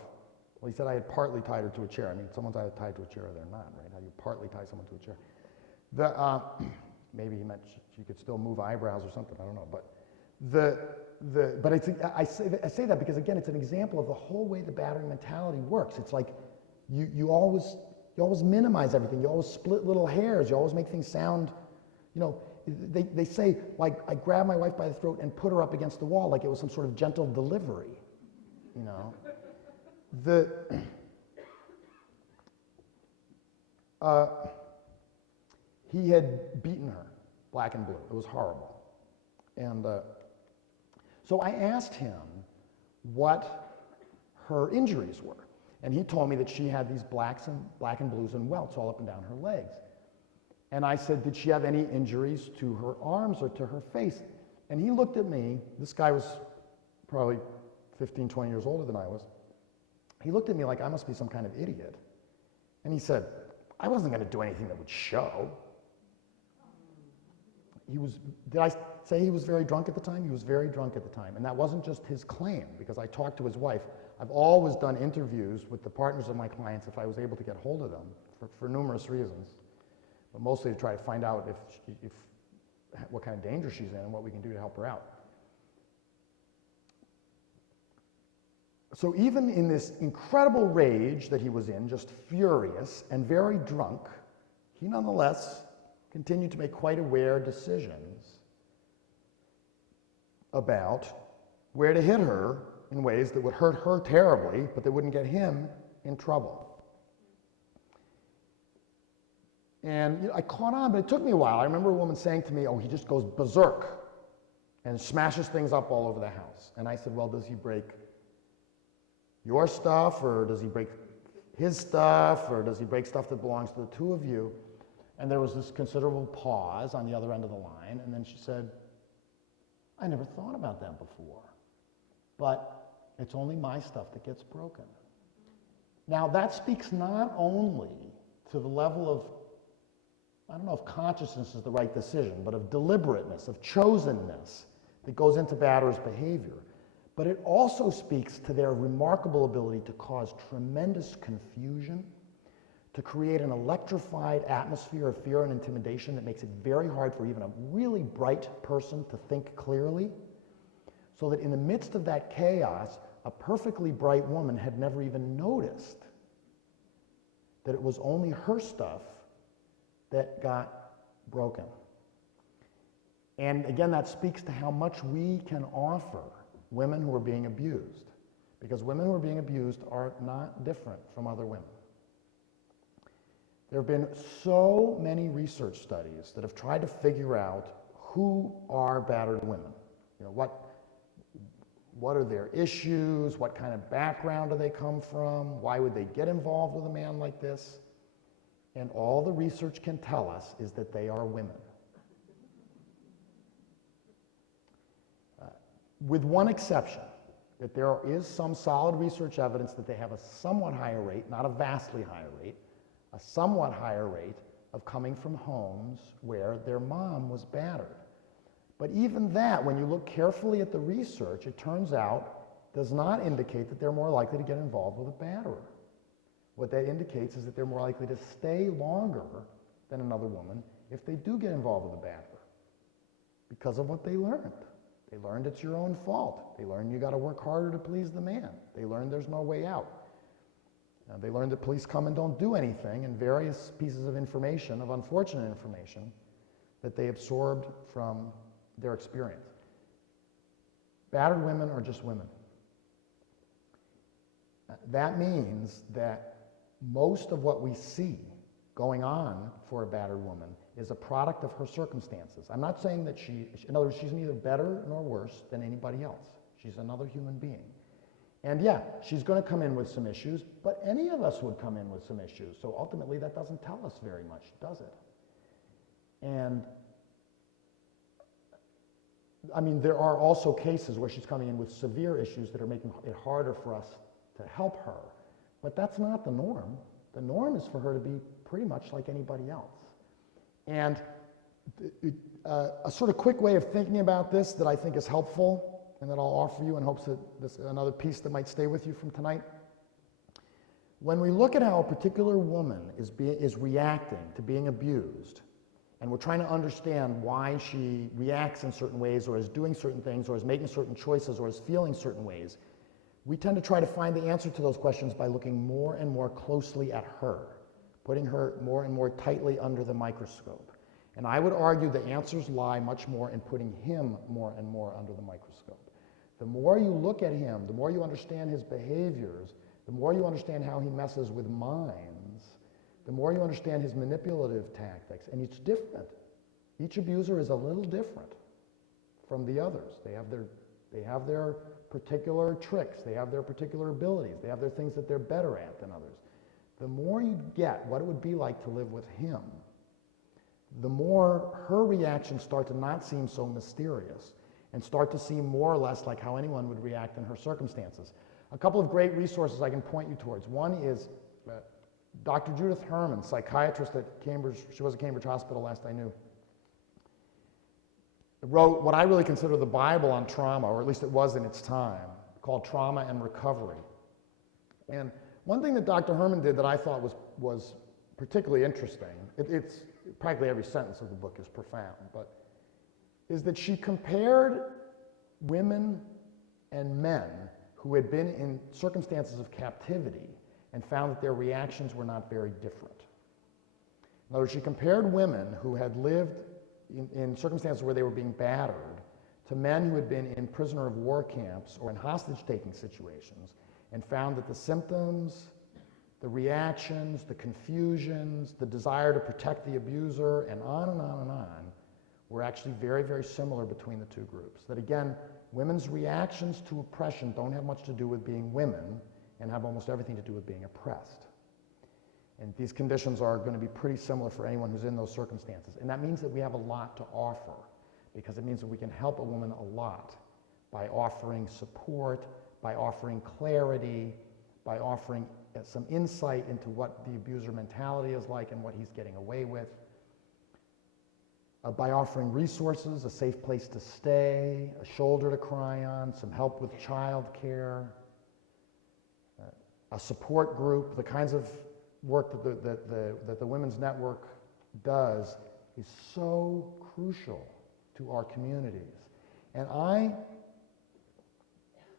Well, he said I had partly tied her to a chair. I mean, someone's either tied to a chair or they're not, right? How do you partly tie someone to a chair? Maybe he meant she could still move eyebrows or something, I don't know. But I say that because, again, it's an example of the whole way the battering mentality works. It's like you always minimize everything. You always split little hairs. You always make things sound, they say, like, I grabbed my wife by the throat and put her up against the wall like it was some sort of gentle delivery, He had beaten her, black and blue. It was horrible. And so I asked him what her injuries were. And he told me that she had these black and blues and welts all up and down her legs. And I said, did she have any injuries to her arms or to her face? And he looked at me. This guy was probably 15, 20 years older than I was. He looked at me like I must be some kind of idiot. And he said, I wasn't going to do anything that would show. Did I say he was very drunk at the time? He was very drunk at the time. And that wasn't just his claim, because I talked to his wife. I've always done interviews with the partners of my clients if I was able to get hold of them for numerous reasons, but mostly to try to find out what kind of danger she's in and what we can do to help her out. So even in this incredible rage that he was in, just furious and very drunk, he nonetheless continued to make quite aware decisions about where to hit her in ways that would hurt her terribly, but that wouldn't get him in trouble. And I caught on, but it took me a while. I remember a woman saying to me, oh, he just goes berserk and smashes things up all over the house. And I said, well, does he break your stuff, or does he break his stuff, or does he break stuff that belongs to the two of you? And there was this considerable pause on the other end of the line, and then she said, I never thought about that before, but it's only my stuff that gets broken. Now that speaks not only to the level of, I don't know if consciousness is the right decision, but of deliberateness, of chosenness that goes into batters' behavior, but it also speaks to their remarkable ability to cause tremendous confusion, to create an electrified atmosphere of fear and intimidation that makes it very hard for even a really bright person to think clearly, so that in the midst of that chaos, a perfectly bright woman had never even noticed that it was only her stuff that got broken. And again, that speaks to how much we can offer women who are being abused, because women who are being abused are not different from other women. There have been so many research studies that have tried to figure out who are battered women. What are their issues? What kind of background do they come from? Why would they get involved with a man like this? And all the research can tell us is that they are women. With one exception, that there is some solid research evidence that they have a somewhat higher rate, not a vastly higher rate, a somewhat higher rate of coming from homes where their mom was battered. But even that, when you look carefully at the research, it turns out does not indicate that they're more likely to get involved with a batterer. What that indicates is that they're more likely to stay longer than another woman if they do get involved with a batterer because of what they learned. They learned it's your own fault. They learned you got to work harder to please the man. They learned there's no way out. They learned that police come and don't do anything, and various pieces of information, of unfortunate information, that they absorbed from their experience. Battered women are just women. That means that most of what we see going on for a battered woman is a product of her circumstances. I'm not saying that in other words, she's neither better nor worse than anybody else. She's another human being. And yeah, she's going to come in with some issues, but any of us would come in with some issues. So ultimately, that doesn't tell us very much, does it? And I mean, there are also cases where she's coming in with severe issues that are making it harder for us to help her. But that's not the norm. The norm is for her to be pretty much like anybody else. And a sort of quick way of thinking about this that I think is helpful and that I'll offer you in hopes that this is another piece that might stay with you from tonight. When we look at how a particular woman is reacting to being abused, and we're trying to understand why she reacts in certain ways or is doing certain things or is making certain choices or is feeling certain ways, we tend to try to find the answer to those questions by looking more and more closely at her, putting her more and more tightly under the microscope. And I would argue the answers lie much more in putting him more and more under the microscope. The more you look at him, the more you understand his behaviors, the more you understand how he messes with minds, the more you understand his manipulative tactics. And it's different. Each abuser is a little different from the others. They have their particular tricks, they have their particular abilities, they have their things that they're better at than others. The more you get what it would be like to live with him, the more her reactions start to not seem so mysterious and start to seem more or less like how anyone would react in her circumstances. A couple of great resources I can point you towards. One is Dr. Judith Herman, psychiatrist at Cambridge. She was at Cambridge Hospital last I knew. Wrote what I really consider the Bible on trauma, or at least it was in its time, called Trauma and Recovery. And one thing that Dr. Herman did that I thought was particularly interesting, it's practically every sentence of the book is profound, but is that she compared women and men who had been in circumstances of captivity and found that their reactions were not very different. In other words, she compared women who had lived in circumstances where they were being battered to men who had been in prisoner of war camps or in hostage-taking situations and found that the symptoms, the reactions, the confusions, the desire to protect the abuser, and on and on and on, were actually very, very similar between the two groups. That again, women's reactions to oppression don't have much to do with being women and have almost everything to do with being oppressed. And these conditions are going to be pretty similar for anyone who's in those circumstances. And that means that we have a lot to offer, because it means that we can help a woman a lot by offering support, by offering clarity, by offering some insight into what the abuser mentality is like and what he's getting away with, by offering resources, a safe place to stay, a shoulder to cry on, some help with child care, a support group. The kinds of work that the Women's Network does is so crucial to our communities. And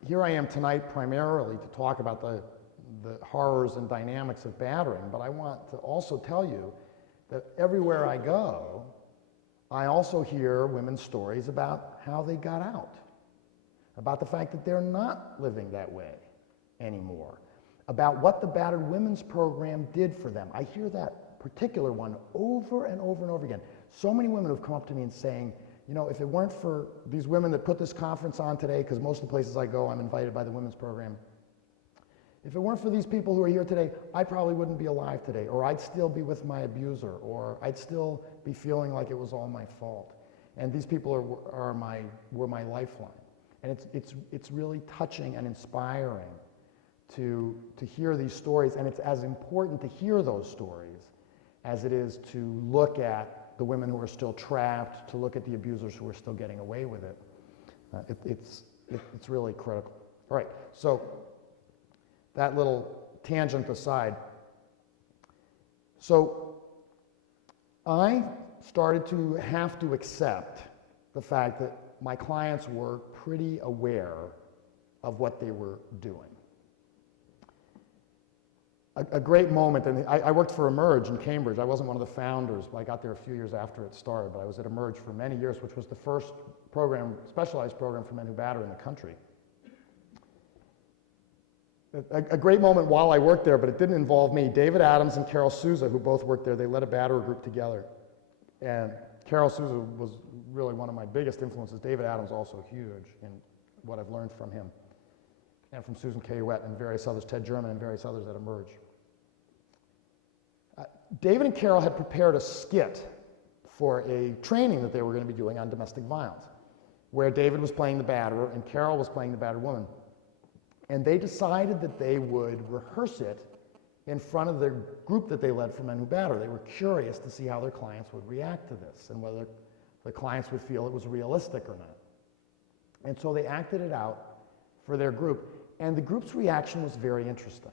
here I am tonight primarily to talk about the horrors and dynamics of battering, but I want to also tell you that everywhere I go, I also hear women's stories about how they got out, about the fact that they're not living that way anymore, about what the Battered Women's Program did for them. I hear that particular one over and over and over again. So many women have come up to me and saying, you know, if it weren't for these women that put this conference on today, because most of the places I go, I'm invited by the Women's Program, if it weren't for these people who are here today, I probably wouldn't be alive today, or I'd still be with my abuser, or I'd still be feeling like it was all my fault. And these people were my lifeline. And it's really touching and inspiring to hear these stories, and it's as important to hear those stories as it is to look at the women who are still trapped, to look at the abusers who are still getting away with it. It's really critical. All right, so that little tangent aside. So I started to have to accept the fact that my clients were pretty aware of what they were doing. A great moment, and I worked for Emerge in Cambridge. I wasn't one of the founders, but I got there a few years after it started, but I was at Emerge for many years, which was the first program, specialized program for men who batter in the country. A great moment while I worked there, but it didn't involve me. David Adams and Carol Souza, who both worked there, they led a batterer group together. And Carol Souza was really one of my biggest influences. David Adams also huge in what I've learned from him. And from Susan K. Wett and various others, Ted German and various others at Emerge. David and Carol had prepared a skit for a training that they were going to be doing on domestic violence, where David was playing the batterer and Carol was playing the battered woman. And they decided that they would rehearse it in front of the group that they led for Men Who Batter. They were curious to see how their clients would react to this and whether the clients would feel it was realistic or not. And so they acted it out for their group. And the group's reaction was very interesting.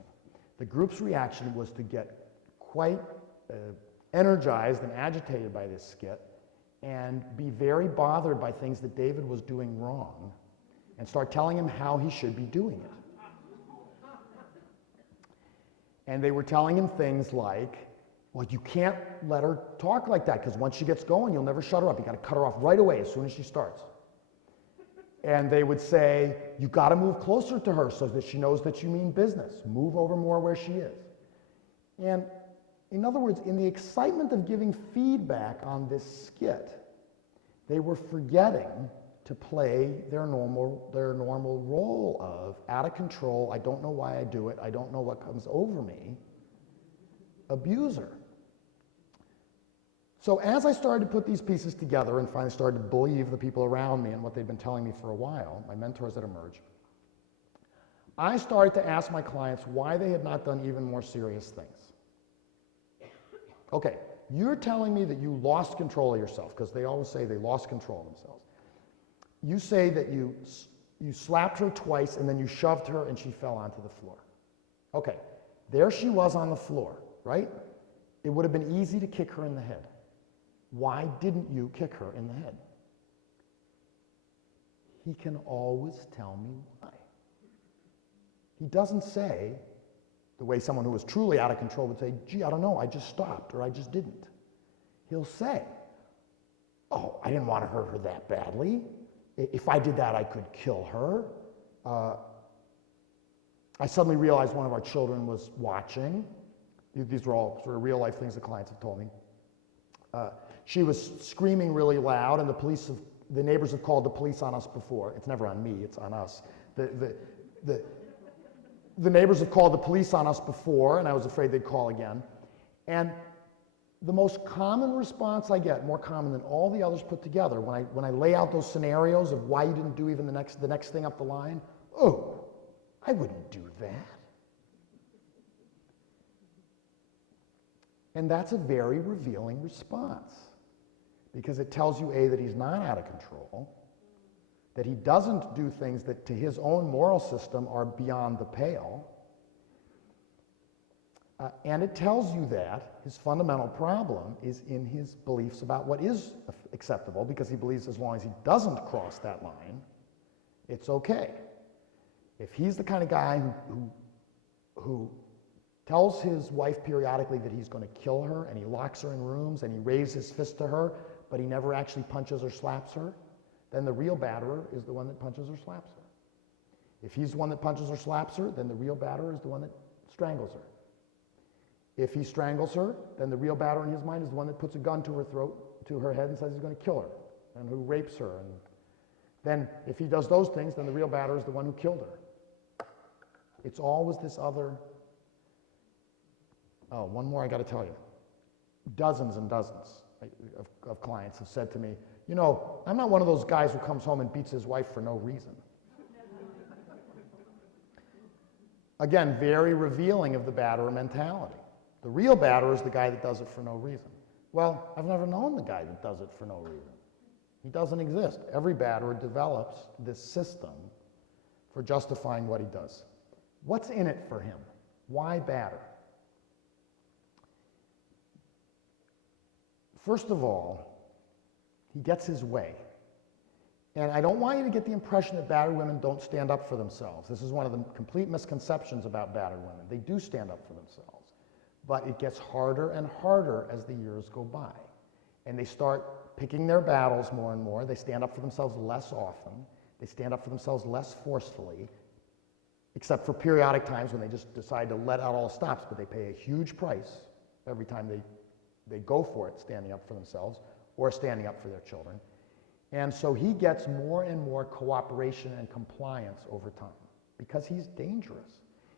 The group's reaction was to get quite energized and agitated by this skit and be very bothered by things that David was doing wrong and start telling him how he should be doing it. And they were telling him things like, well, you can't let her talk like that because once she gets going, you'll never shut her up. You got to cut her off right away as soon as she starts. And they would say, you got to move closer to her so that she knows that you mean business. Move over more where she is. And in other words, in the excitement of giving feedback on this skit, they were forgetting to play their normal role of out of control, I don't know why I do it, I don't know what comes over me, abuser. So as I started to put these pieces together and finally started to believe the people around me and what they'd been telling me for a while, my mentors at Emerge, I started to ask my clients why they had not done even more serious things. Okay, you're telling me that you lost control of yourself, because they always say they lost control of themselves. You say that you slapped her twice and then you shoved her and she fell onto the floor. Okay, there she was on the floor, right? It would have been easy to kick her in the head. Why didn't you kick her in the head? He can always tell me why. He doesn't say, the way someone who was truly out of control would say, gee, I don't know, I just stopped or I just didn't. He'll say, oh, I didn't want to hurt her that badly. If I did that, I could kill her. I suddenly realized one of our children was watching. These were all sort of real life things the clients have told me. She was screaming really loud, and the neighbors have called the police on us before. It's never on me, it's on us. The neighbors have called the police on us before, and I was afraid they'd call again. And the most common response I get, more common than all the others put together, when I lay out those scenarios of why you didn't do even the next thing up the line, oh, I wouldn't do that. And that's a very revealing response, because it tells you, A, that he's not out of control, that he doesn't do things that to his own moral system are beyond the pale, and it tells you that his fundamental problem is in his beliefs about what is acceptable, because he believes as long as he doesn't cross that line, it's okay. If he's the kind of guy who tells his wife periodically that he's going to kill her, and he locks her in rooms, and he raises his fist to her, but he never actually punches or slaps her, then the real batterer is the one that punches or slaps her. If he's the one that punches or slaps her, then the real batterer is the one that strangles her. If he strangles her, then the real batterer in his mind is the one that puts a gun to her throat, to her head, and says he's going to kill her, and who rapes her. And then if he does those things, then the real batterer is the one who killed her. It's always this other. Oh, one more I got to tell you. Dozens and dozens of clients have said to me, you know, I'm not one of those guys who comes home and beats his wife for no reason. Again, very revealing of the batterer mentality. The real batterer is the guy that does it for no reason. Well, I've never known the guy that does it for no reason. He doesn't exist. Every batterer develops this system for justifying what he does. What's in it for him? Why batter? First of all, he gets his way. And I don't want you to get the impression that battered women don't stand up for themselves. This is one of the complete misconceptions about battered women. They do stand up for themselves. But it gets harder and harder as the years go by. And they start picking their battles more and more. They stand up for themselves less often. They stand up for themselves less forcefully, except for periodic times when they just decide to let out all stops, but they pay a huge price every time they go for it, standing up for themselves or standing up for their children. And so he gets more and more cooperation and compliance over time because he's dangerous.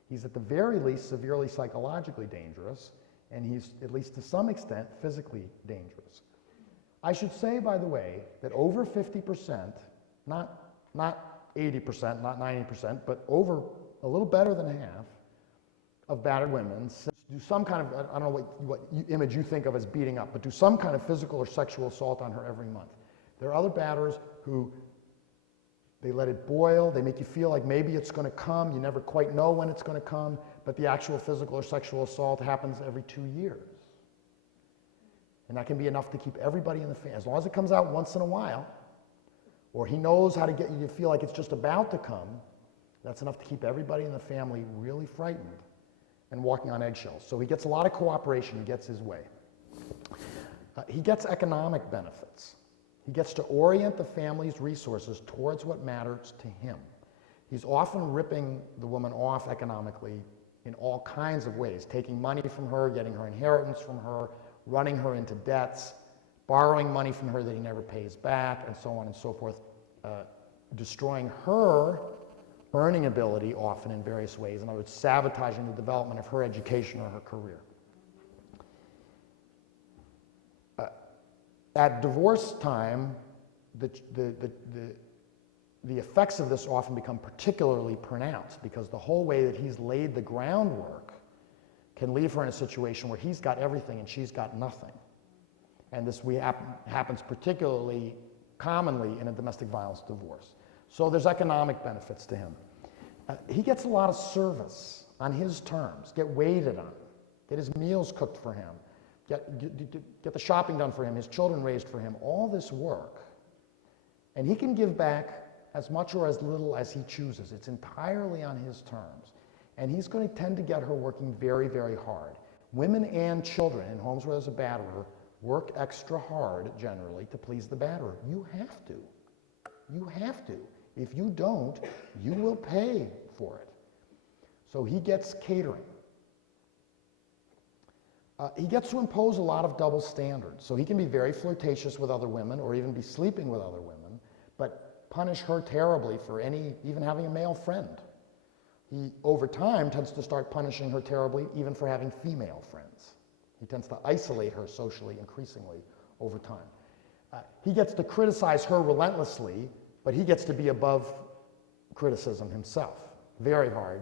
He's at the very least severely psychologically dangerous, and he's at least to some extent physically dangerous. I should say, by the way, that over 50%, not 80%, not 90%, but over a little better than half of battered women do some kind of, I don't know what image you think of as beating up, but do some kind of physical or sexual assault on her every month. There are other batterers who, they let it boil, they make you feel like maybe it's going to come, you never quite know when it's going to come, but the actual physical or sexual assault happens every 2 years. And that can be enough to keep everybody in the family, as long as it comes out once in a while, or he knows how to get you to feel like it's just about to come, that's enough to keep everybody in the family really frightened and walking on eggshells. So he gets a lot of cooperation, he gets his way. He gets economic benefits. He gets to orient the family's resources towards what matters to him. He's often ripping the woman off economically in all kinds of ways, taking money from her, getting her inheritance from her, running her into debts, borrowing money from her that he never pays back, and so on and so forth, destroying her earning ability often in various ways, in other words, sabotaging the development of her education or her career. At divorce time, the effects of this often become particularly pronounced because the whole way that he's laid the groundwork can leave her in a situation where he's got everything and she's got nothing. And this happens particularly commonly in a domestic violence divorce. So there's economic benefits to him. He gets a lot of service on his terms, get waited on, get his meals cooked for him, get the shopping done for him, his children raised for him, all this work. And he can give back as much or as little as he chooses. It's entirely on his terms. And he's going to tend to get her working very, very hard. Women and children in homes where there's a batterer work extra hard, generally, to please the batterer. You have to. You have to. If you don't, you will pay for it. So he gets catering. He gets to impose a lot of double standards. So he can be very flirtatious with other women or even be sleeping with other women, but punish her terribly for even having a male friend. He, over time, tends to start punishing her terribly even for having female friends. He tends to isolate her socially increasingly over time. He gets to criticize her relentlessly, but he gets to be above criticism himself. Very hard.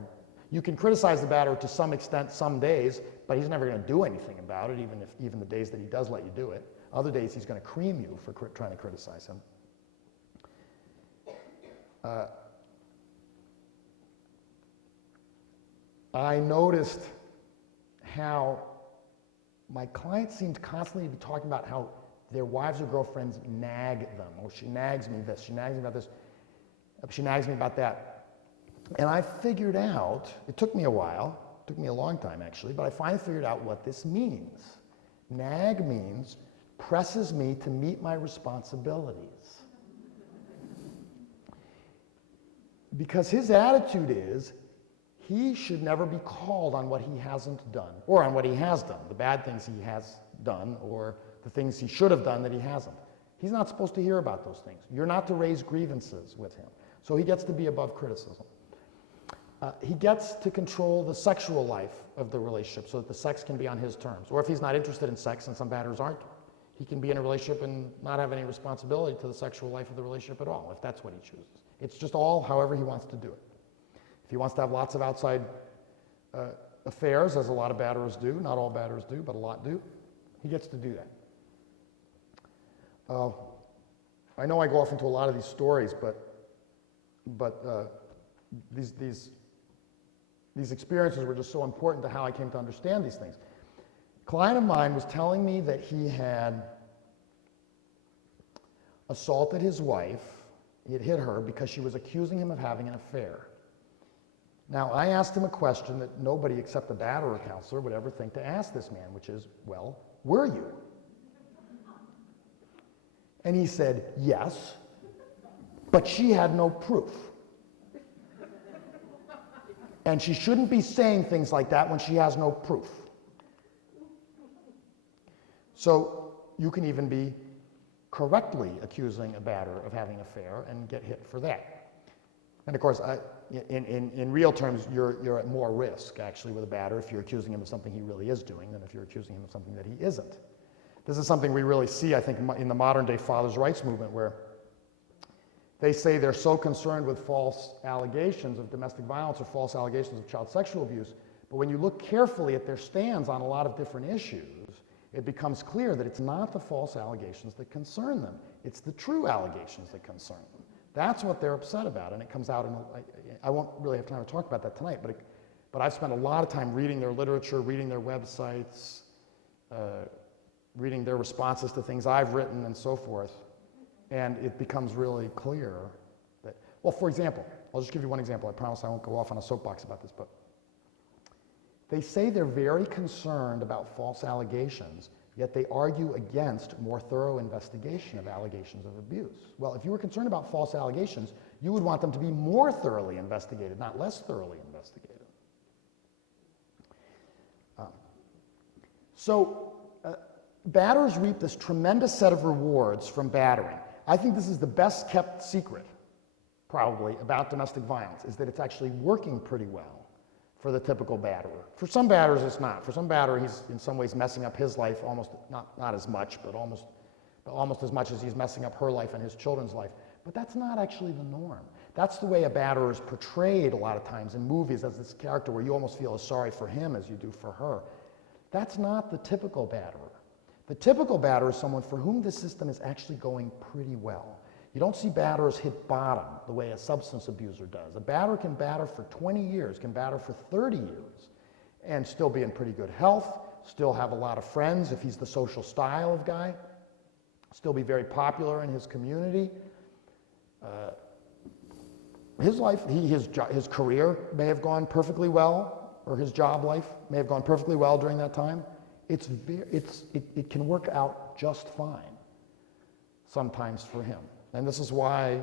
You can criticize the batterer to some extent some days, but he's never going to do anything about it, even the days that he does let you do it. Other days he's going to cream you for trying to criticize him. I noticed how my clients seemed constantly to be talking about how their wives or girlfriends nag them. Oh, she nags me this, she nags me about this, she nags me about that. And I figured out, it took me a while, it took me a long time actually, but I finally figured out what this means. Nag means presses me to meet my responsibilities. Because his attitude is, he should never be called on what he hasn't done, or on what he has done, the bad things he has done, or the things he should have done that he hasn't. He's not supposed to hear about those things. You're not to raise grievances with him. So he gets to be above criticism. He gets to control the sexual life of the relationship so that the sex can be on his terms. Or if he's not interested in sex, and some batterers aren't, he can be in a relationship and not have any responsibility to the sexual life of the relationship at all, if that's what he chooses. It's just all however he wants to do it. If he wants to have lots of outside affairs, as a lot of batterers do, not all batterers do, but a lot do, he gets to do that. I know I go off into a lot of these stories, but these experiences were just so important to how I came to understand these things. A client of mine was telling me that he had assaulted his wife. He had hit her because she was accusing him of having an affair. Now, I asked him a question that nobody except a batterer counselor would ever think to ask this man, which is, well, were you? And he said, yes, but she had no proof. And she shouldn't be saying things like that when she has no proof. So you can even be correctly accusing a batterer of having an affair and get hit for that. And of course, in real terms, you're at more risk, actually, with a batterer if you're accusing him of something he really is doing than if you're accusing him of something that he isn't. This is something we really see, I think, in the modern-day fathers' rights movement, where they say they're so concerned with false allegations of domestic violence or false allegations of child sexual abuse, but when you look carefully at their stands on a lot of different issues, it becomes clear that it's not the false allegations that concern them. It's the true allegations that concern them. That's what they're upset about, and it comes out in I won't really have time to talk about that tonight, but I've spent a lot of time reading their literature, reading their websites, reading their responses to things I've written and so forth, and it becomes really clear that, well, for example, I'll just give you one example. I promise I won't go off on a soapbox about this, but they say they're very concerned about false allegations, yet they argue against more thorough investigation of allegations of abuse. Well, if you were concerned about false allegations, you would want them to be more thoroughly investigated, not less thoroughly investigated. Batterers reap this tremendous set of rewards from battering. I think this is the best kept secret, probably, about domestic violence, is that it's actually working pretty well for the typical batterer. For some batterers, it's not. For some batterer, he's in some ways messing up his life, almost, not as much, but almost as much as he's messing up her life and his children's life. But that's not actually the norm. That's the way a batterer is portrayed a lot of times in movies, as this character where you almost feel as sorry for him as you do for her. That's not the typical batterer. The typical batterer is someone for whom the system is actually going pretty well. You don't see batterers hit bottom the way a substance abuser does. A batterer can batter for 20 years, can batter for 30 years, and still be in pretty good health, still have a lot of friends if he's the social style of guy, still be very popular in his community. His life, his career may have gone perfectly well, or his job life may have gone perfectly well during that time. It can work out just fine sometimes for him. And this is why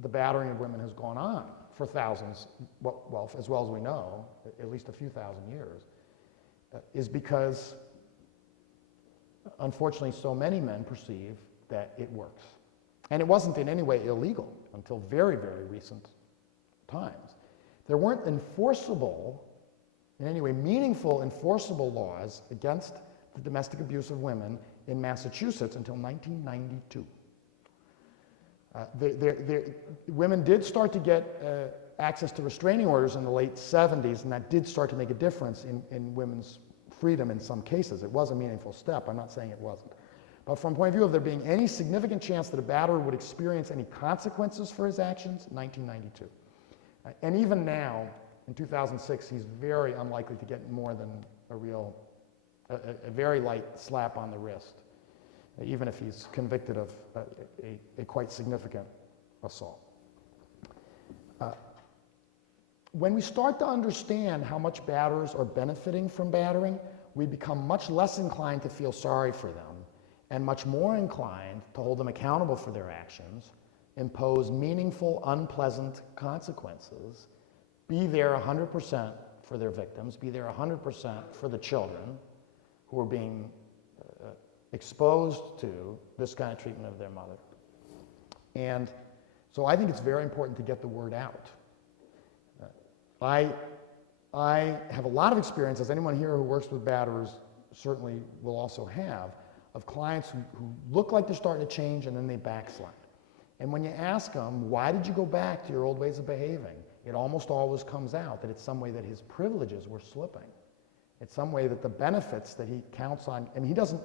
the battering of women has gone on for thousands, well, as well as we know, at least a few thousand years, is because, unfortunately, so many men perceive that it works. And it wasn't in any way illegal until very, very recent times. There weren't enforceable, in any way meaningful enforceable laws against the domestic abuse of women in Massachusetts until 1992. Women did start to get access to restraining orders in the late 70s, and that did start to make a difference in women's freedom in some cases. It was a meaningful step. I'm not saying it wasn't. But from the point of view of there being any significant chance that a batterer would experience any consequences for his actions, 1992. And even now, in 2006, he's very unlikely to get more than a very light slap on the wrist, even if he's convicted of a quite significant assault. When we start to understand how much batterers are benefiting from battering, we become much less inclined to feel sorry for them and much more inclined to hold them accountable for their actions, impose meaningful, unpleasant consequences, be there 100% for their victims, be there 100% for the children who are being exposed to this kind of treatment of their mother. And so I think it's very important to get the word out. I have a lot of experience, as anyone here who works with batterers certainly will also have, of clients who look like they're starting to change and then they backslide. And when you ask them, why did you go back to your old ways of behaving? It almost always comes out that it's some way that his privileges were slipping. It's some way that the benefits that he counts on, and he doesn't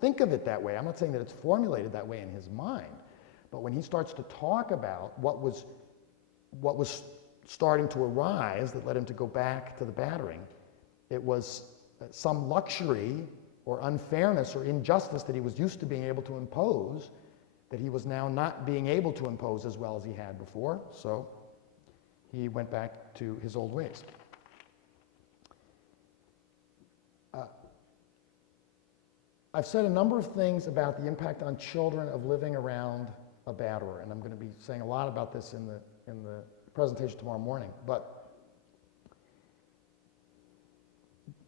think of it that way. I'm not saying that it's formulated that way in his mind, but when he starts to talk about what was starting to arise that led him to go back to the battering. It was some luxury or unfairness or injustice that he was used to being able to impose that he was now not being able to impose as well as he had before, so he went back to his old ways. I've said a number of things about the impact on children of living around a batterer, and I'm going to be saying a lot about this in the presentation tomorrow morning, but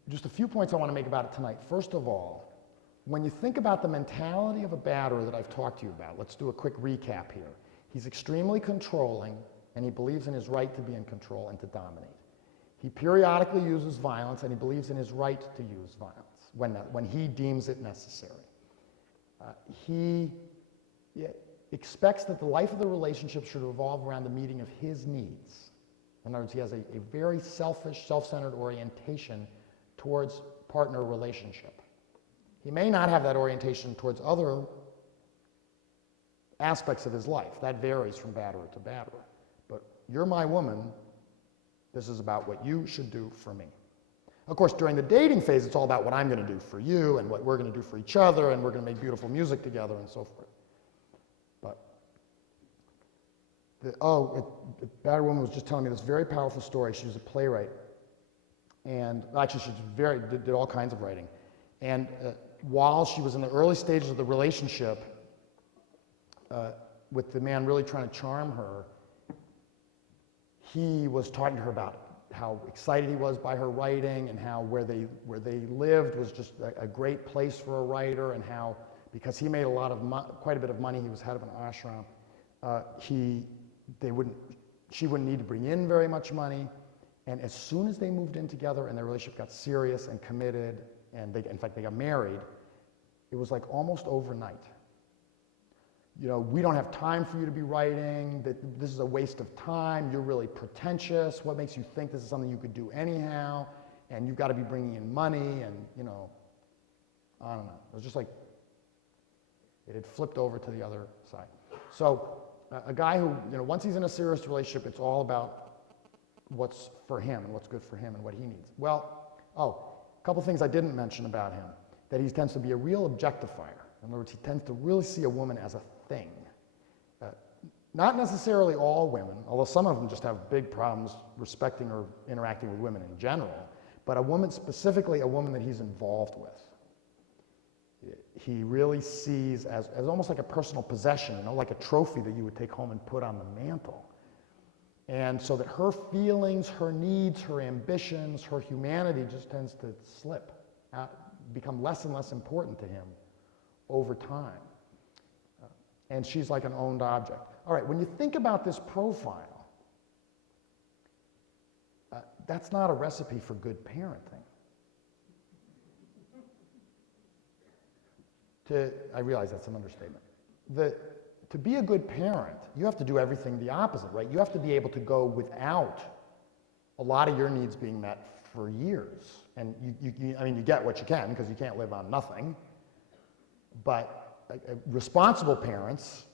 just a few points I want to make about it tonight. First of all, when you think about the mentality of a batterer that I've talked to you about, let's do a quick recap here. He's extremely controlling, and he believes in his right to be in control and to dominate. He periodically uses violence, and he believes in his right to use violence when he deems it necessary. He expects that the life of the relationship should revolve around the meeting of his needs. In other words, he has a very selfish, self-centered orientation towards partner relationship. He may not have that orientation towards other aspects of his life. That varies from batterer to batterer. But you're my woman. This is about what you should do for me. Of course, during the dating phase, it's all about what I'm going to do for you and what we're going to do for each other, and we're going to make beautiful music together and so forth. But, the battered woman was just telling me this very powerful story. She was a playwright. And actually, she did all kinds of writing. And while she was in the early stages of the relationship, with the man really trying to charm her, he was talking to her about how excited he was by her writing, and how where they lived was just a great place for a writer, and how because he made quite a bit of money, he was head of an ashram. She wouldn't need to bring in very much money, and as soon as they moved in together and their relationship got serious and committed, and in fact they got married, it was like almost overnight. You know, we don't have time for you to be writing, that this is a waste of time, you're really pretentious, what makes you think this is something you could do anyhow, and you've got to be bringing in money, and, you know, I don't know. It was just like, it had flipped over to the other side. So, a guy who, you know, once he's in a serious relationship, it's all about what's for him, and what's good for him, and what he needs. Well, a couple things I didn't mention about him, that he tends to be a real objectifier. In other words, he tends to really see a woman as a thing. Not necessarily all women, although some of them just have big problems respecting or interacting with women in general, but a woman, specifically a woman that he's involved with, he really sees as almost like a personal possession, you know, like a trophy that you would take home and put on the mantle. And so that her feelings, her needs, her ambitions, her humanity just tends to slip out, become less and less important to him over time. And she's like an owned object. All right, when you think about this profile, that's not a recipe for good parenting. I realize that's an understatement. To be a good parent, you have to do everything the opposite, right? You have to be able to go without a lot of your needs being met for years. And you get what you can, because you can't live on nothing. But responsible parents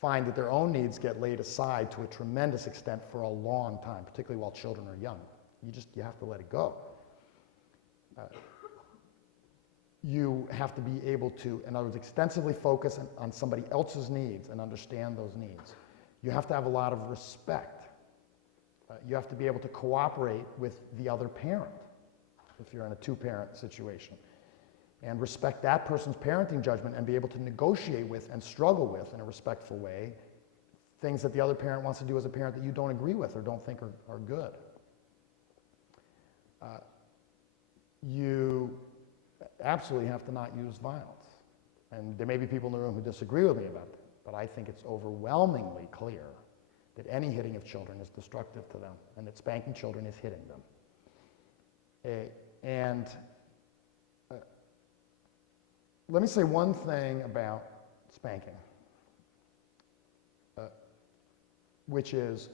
find that their own needs get laid aside to a tremendous extent for a long time, particularly while children are young. You have to let it go. You have to be able to, in other words, extensively focus on somebody else's needs and understand those needs. You have to have a lot of respect. You have to be able to cooperate with the other parent if you're in a two-parent situation, and respect that person's parenting judgment and be able to negotiate with and struggle with in a respectful way things that the other parent wants to do as a parent that you don't agree with or don't think are good. You absolutely have to not use violence. And there may be people in the room who disagree with me about that, but I think it's overwhelmingly clear that any hitting of children is destructive to them, and that spanking children is hitting them. Let me say one thing about spanking, which is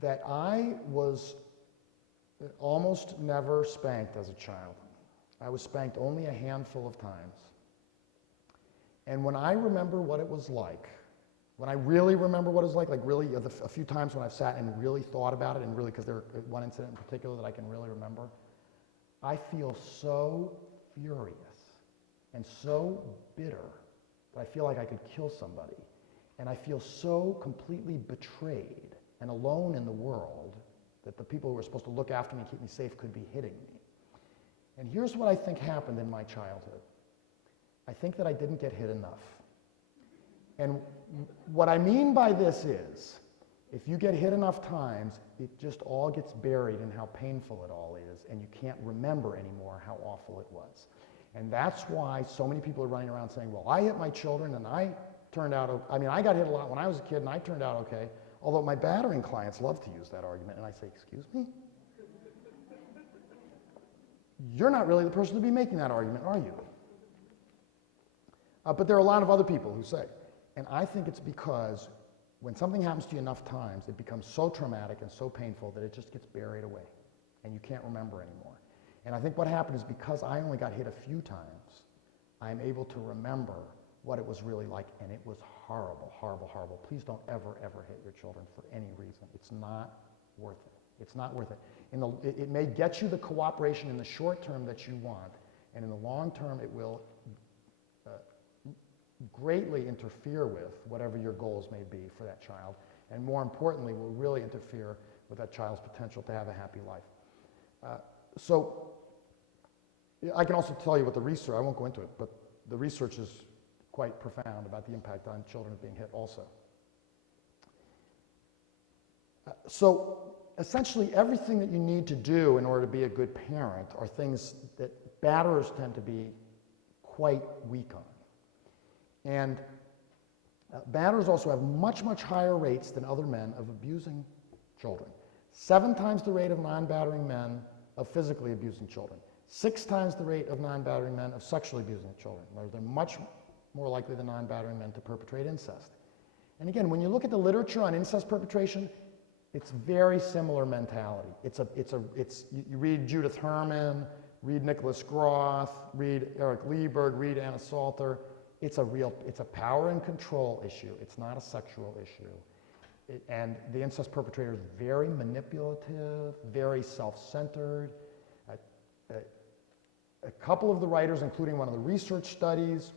that I was almost never spanked as a child. I was spanked only a handful of times. And when I remember what it was like When I really remember what it's like really a few times when I've sat and really thought about it, and really, because there's one incident in particular that I can really remember, I feel so furious and so bitter that I feel like I could kill somebody. And I feel so completely betrayed and alone in the world that the people who were supposed to look after me and keep me safe could be hitting me. And here's what I think happened in my childhood. I think that I didn't get hit enough. And what I mean by this is, if you get hit enough times, it just all gets buried in how painful it all is, and you can't remember anymore how awful it was. And that's why so many people are running around saying, well, I hit my children and I turned out, I mean, I got hit a lot when I was a kid and I turned out okay. Although my battering clients love to use that argument, and I say, excuse me? You're not really the person to be making that argument, are you? But there are a lot of other people who say, and I think it's because when something happens to you enough times, it becomes so traumatic and so painful that it just gets buried away, and you can't remember anymore. And I think what happened is because I only got hit a few times, I'm able to remember what it was really like, and it was horrible, horrible, horrible. Please don't ever, ever hit your children for any reason. It's not worth it. It's not worth it. It may get you the cooperation in the short term that you want, and in the long term it will greatly interfere with whatever your goals may be for that child, and more importantly, will really interfere with that child's potential to have a happy life. So I can also tell you what the research, I won't go into it, but the research is quite profound about the impact on children being hit also. So essentially everything that you need to do in order to be a good parent are things that batterers tend to be quite weak on. And batterers also have much, much higher rates than other men of abusing children. 7 times the rate of non-battering men of physically abusing children. 6 times the rate of non-battering men of sexually abusing children. They're much more likely than non-battering men to perpetrate incest. And again, when you look at the literature on incest perpetration, it's very similar mentality. You read Judith Herman, read Nicholas Groth, read Eric Lieberg, read Anna Salter. It's a power and control issue. It's not a sexual issue. And the incest perpetrator is very manipulative, very self-centered. A couple of the writers, including one of the research studies,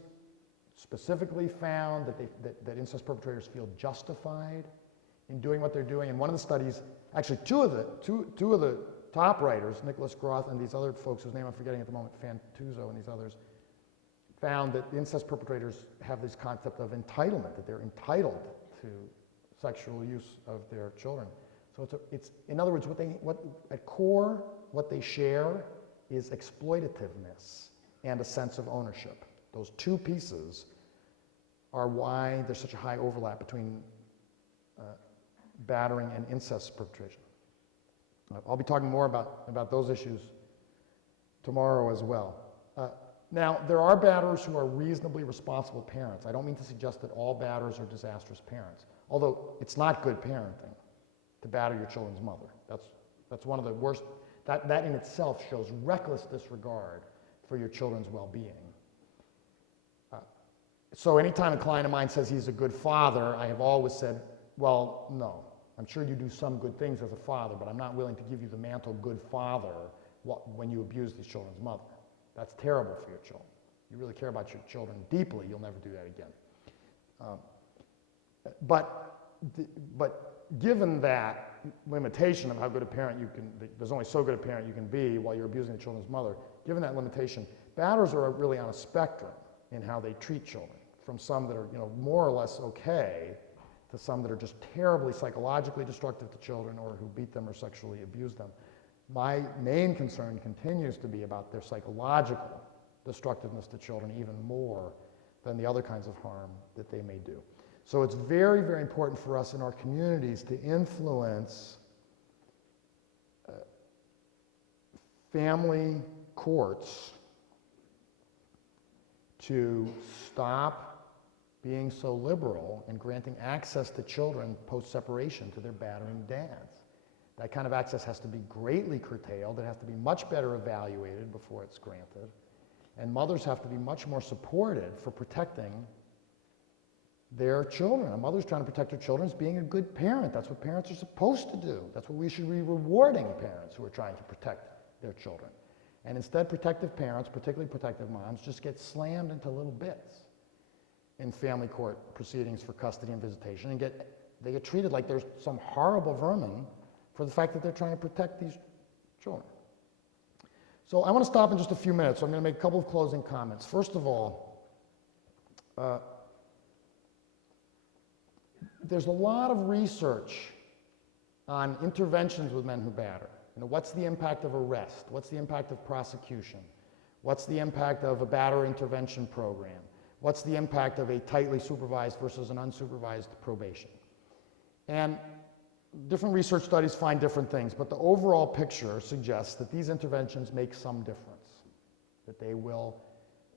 specifically found that incest perpetrators feel justified in doing what they're doing. And one of the studies, actually two of the top writers, Nicholas Groth and these other folks whose name I'm forgetting at the moment, Fantuzzo and thit's others, found that incest perpetrators have this concept of entitlement, that they're entitled to sexual use of their children. So it's in other words, at core, what they share is exploitativeness and a sense of ownership. Those two pieces are why there's such a high overlap between battering and incest perpetration. I'll be talking more about those issues tomorrow as well. Now, there are batterers who are reasonably responsible parents. I don't mean to suggest that all batterers are disastrous parents, although it's not good parenting to batter your children's mother. That's one of the worst. That in itself shows reckless disregard for your children's well-being. So anytime a client of mine says he's a good father, I have always said, well, no. I'm sure you do some good things as a father, but I'm not willing to give you the mantle good father when you abuse these children's mother. That's terrible for your children. You really care about your children deeply, you'll never do that again. But given that limitation of how good a parent you can be, there's only so good a parent you can be while you're abusing the children's mother, given that limitation, batters are really on a spectrum in how they treat children, from some that are more or less okay to some that are just terribly psychologically destructive to children or who beat them or sexually abuse them. My main concern continues to be about their psychological destructiveness to children even more than the other kinds of harm that they may do. So it's very, very important for us in our communities to influence family courts to stop being so liberal and granting access to children post-separation to their battering dads. That kind of access has to be greatly curtailed. It has to be much better evaluated before it's granted. And mothers have to be much more supported for protecting their children. A mother's trying to protect her children is being a good parent. That's what parents are supposed to do. That's what we should be rewarding parents who are trying to protect their children. And instead, protective parents, particularly protective moms, just get slammed into little bits in family court proceedings for custody and visitation, and they get treated like there's some horrible vermin for the fact that they're trying to protect these children. So I want to stop in just a few minutes. So I'm going to make a couple of closing comments. First of all, there's a lot of research on interventions with men who batter. What's the impact of arrest? What's the impact of prosecution? What's the impact of a batter intervention program? What's the impact of a tightly supervised versus an unsupervised probation? And different research studies find different things, but the overall picture suggests that these interventions make some difference, that they will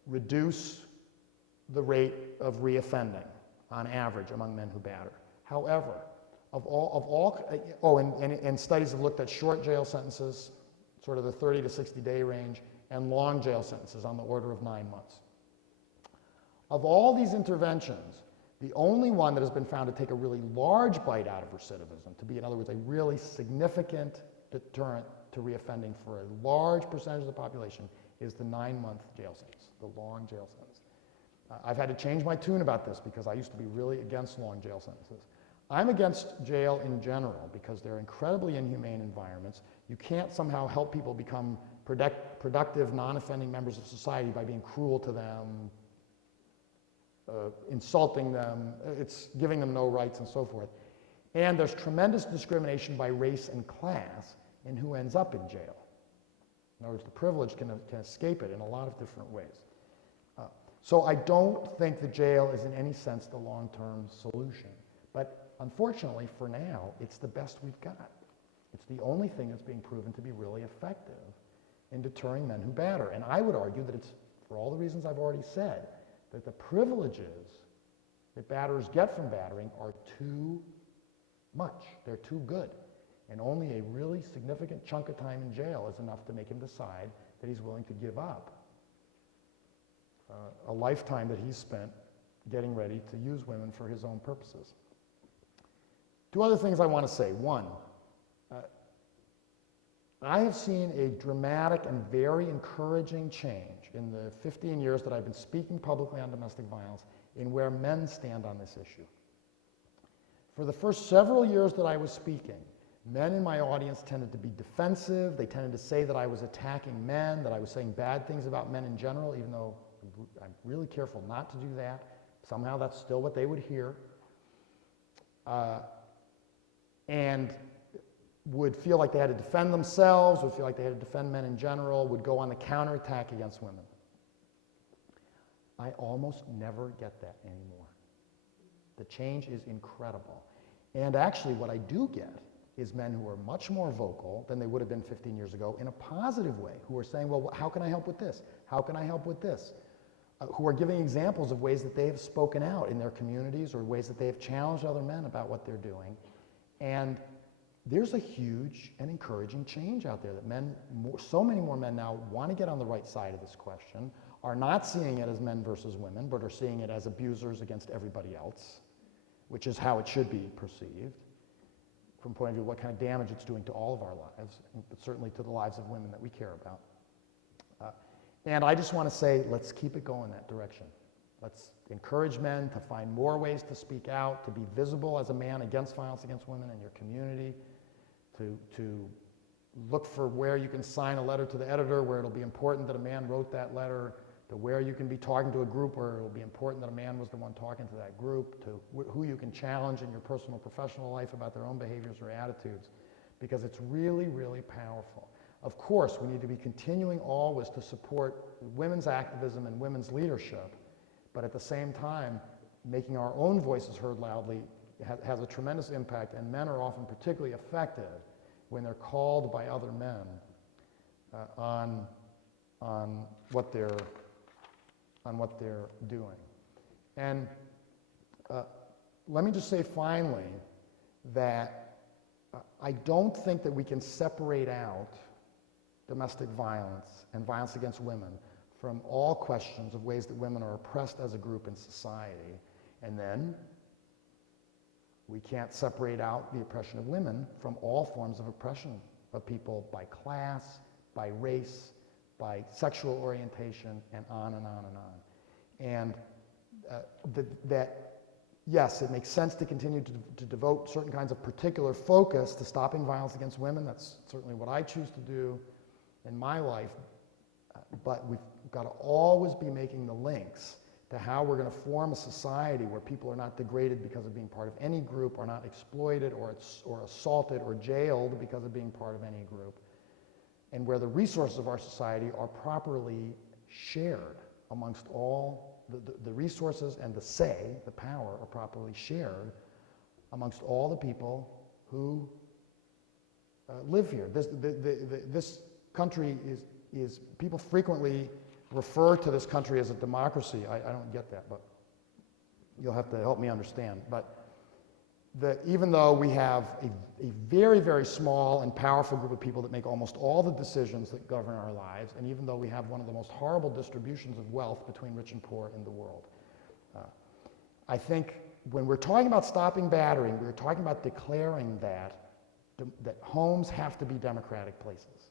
reduce the rate of reoffending on average among men who batter. However, and studies have looked at short jail sentences, sort of the 30 to 60 day range, and long jail sentences on the order of 9 months. Of all these interventions, the only one that has been found to take a really large bite out of recidivism, to be, in other words, a really significant deterrent to reoffending for a large percentage of the population, is the 9-month jail sentence, the long jail sentence. I've had to change my tune about this because I used to be really against long jail sentences. I'm against jail in general because they're incredibly inhumane environments. You can't somehow help people become productive, non-offending members of society by being cruel to them, insulting them, it's giving them no rights and so forth. And there's tremendous discrimination by race and class in who ends up in jail. In other words, the privileged can escape it in a lot of different ways. So I don't think the jail is in any sense the long-term solution. But unfortunately, for now, it's the best we've got. It's the only thing that's being proven to be really effective in deterring men who batter. And I would argue that it's, for all the reasons I've already said, that the privileges that batterers get from battering are too much. They're too good. And only a really significant chunk of time in jail is enough to make him decide that he's willing to give up a lifetime that he's spent getting ready to use women for his own purposes. Two other things I want to say. One, I have seen a dramatic and very encouraging change in the 15 years that I've been speaking publicly on domestic violence in where men stand on this issue. For the first several years that I was speaking, men in my audience tended to be defensive. They tended to say that I was attacking men, that I was saying bad things about men in general, even though I'm really careful not to do that. Somehow that's still what they would hear. And would feel like they had to defend themselves, would feel like they had to defend men in general, would go on the counterattack against women. I almost never get that anymore. The change is incredible. And actually what I do get is men who are much more vocal than they would have been 15 years ago in a positive way, who are saying, well, how can I help with this? How can I help with this? Who are giving examples of ways that they have spoken out in their communities or ways that they have challenged other men about what they're doing. And there's a huge and encouraging change out there that men, so many more men now want to get on the right side of this question, are not seeing it as men versus women, but are seeing it as abusers against everybody else, which is how it should be perceived from the point of view of what kind of damage it's doing to all of our lives, but certainly to the lives of women that we care about. And I just want to say, let's keep it going that direction. Let's encourage men to find more ways to speak out, to be visible as a man against violence against women in your community, to look for where you can sign a letter to the editor where it'll be important that a man wrote that letter, to where you can be talking to a group where it'll be important that a man was the one talking to that group, to who you can challenge in your personal professional life about their own behaviors or attitudes, because it's really, really powerful. Of course, we need to be continuing always to support women's activism and women's leadership, but at the same time, making our own voices heard loudly has a tremendous impact, and men are often particularly effective when they're called by other men on what they're doing. And let me just say finally that I don't think that we can separate out domestic violence and violence against women from all questions of ways that women are oppressed as a group in society, And then we can't separate out the oppression of women from all forms of oppression of people by class, by race, by sexual orientation, and on and on and on. And yes, it makes sense to continue to devote certain kinds of particular focus to stopping violence against women. That's certainly what I choose to do in my life. But we've got to always be making the links to how we're going to form a society where people are not degraded because of being part of any group, or not exploited or assaulted or jailed because of being part of any group, and where the resources of our society are properly shared amongst all the resources, and the power are properly shared amongst all the people who live here. This country is, people frequently refer to this country as a democracy. I don't get that, but you'll have to help me understand. But even though we have a very, very small and powerful group of people that make almost all the decisions that govern our lives, and even though we have one of the most horrible distributions of wealth between rich and poor in the world, I think when we're talking about stopping battering, we're talking about declaring that homes have to be democratic places.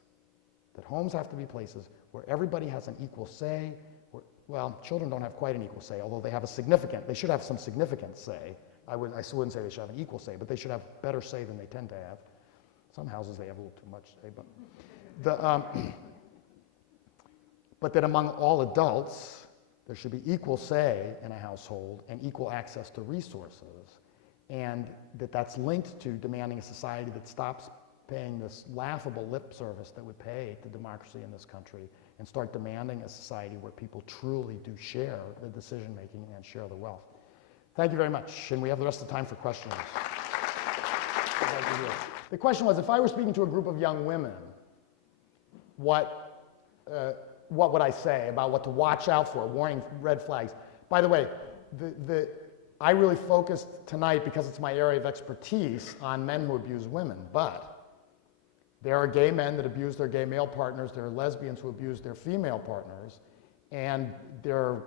That homes have to be places where everybody has an equal say. Well, children don't have quite an equal say, although they should have some significant say. I wouldn't say they should have an equal say, but they should have better say than they tend to have. Some houses they have a little too much say, but that among all adults, there should be equal say in a household and equal access to resources, and that's linked to demanding a society that stops paying this laughable lip service that we pay to democracy in this country, and start demanding a society where people truly do share the decision making and share the wealth. Thank you very much, and we have the rest of the time for questions. The question was, if I were speaking to a group of young women, what would I say about what to watch out for, warning red flags? By the way, I really focused tonight, because it's my area of expertise, on men who abuse women, but there are gay men that abuse their gay male partners, there are lesbians who abuse their female partners, and there are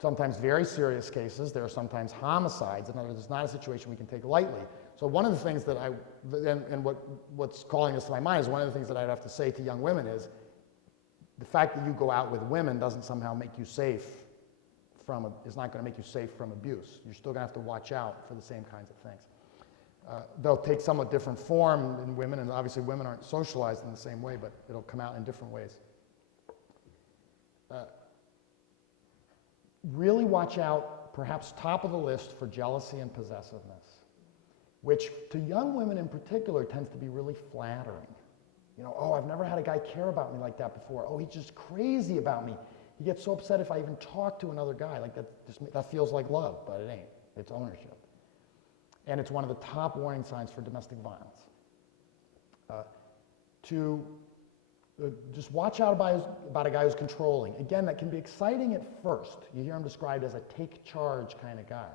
sometimes very serious cases, there are sometimes homicides. In other words, it's not a situation we can take lightly. So one of the things that what's calling this to my mind is, one of the things that I'd have to say to young women is, the fact that you go out with women doesn't somehow make you safe is not going to make you safe from abuse. You're still going to have to watch out for the same kinds of things. They'll take somewhat different form in women, and obviously women aren't socialized in the same way, but it'll come out in different ways. Really watch out, perhaps top of the list, for jealousy and possessiveness, which to young women in particular tends to be really flattering. You know, oh, I've never had a guy care about me like that before. Oh, he's just crazy about me. He gets so upset if I even talk to another guy. Like that feels like love, but it ain't. It's ownership. And it's one of the top warning signs for domestic violence. Just watch out about a guy who's controlling. Again, that can be exciting at first. You hear him described as a take charge kind of guy.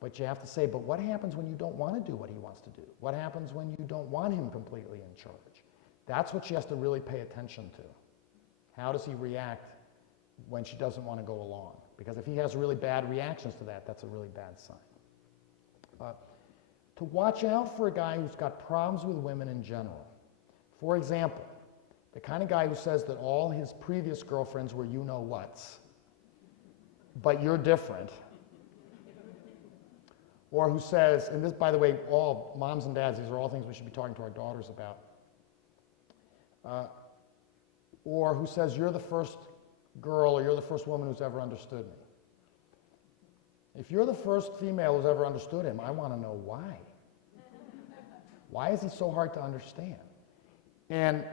But you have to say, but what happens when you don't want to do what he wants to do? What happens when you don't want him completely in charge? That's what she has to really pay attention to. How does he react when she doesn't want to go along? Because if he has really bad reactions to that, that's a really bad sign. To watch out for a guy who's got problems with women in general. For example, the kind of guy who says that all his previous girlfriends were you-know-whats, but you're different. Or who says, and this, by the way, all moms and dads, these are all things we should be talking to our daughters about. Or who says, you're the first girl or you're the first woman who's ever understood me. If you're the first female who's ever understood him, I want to know why. Why is he so hard to understand? And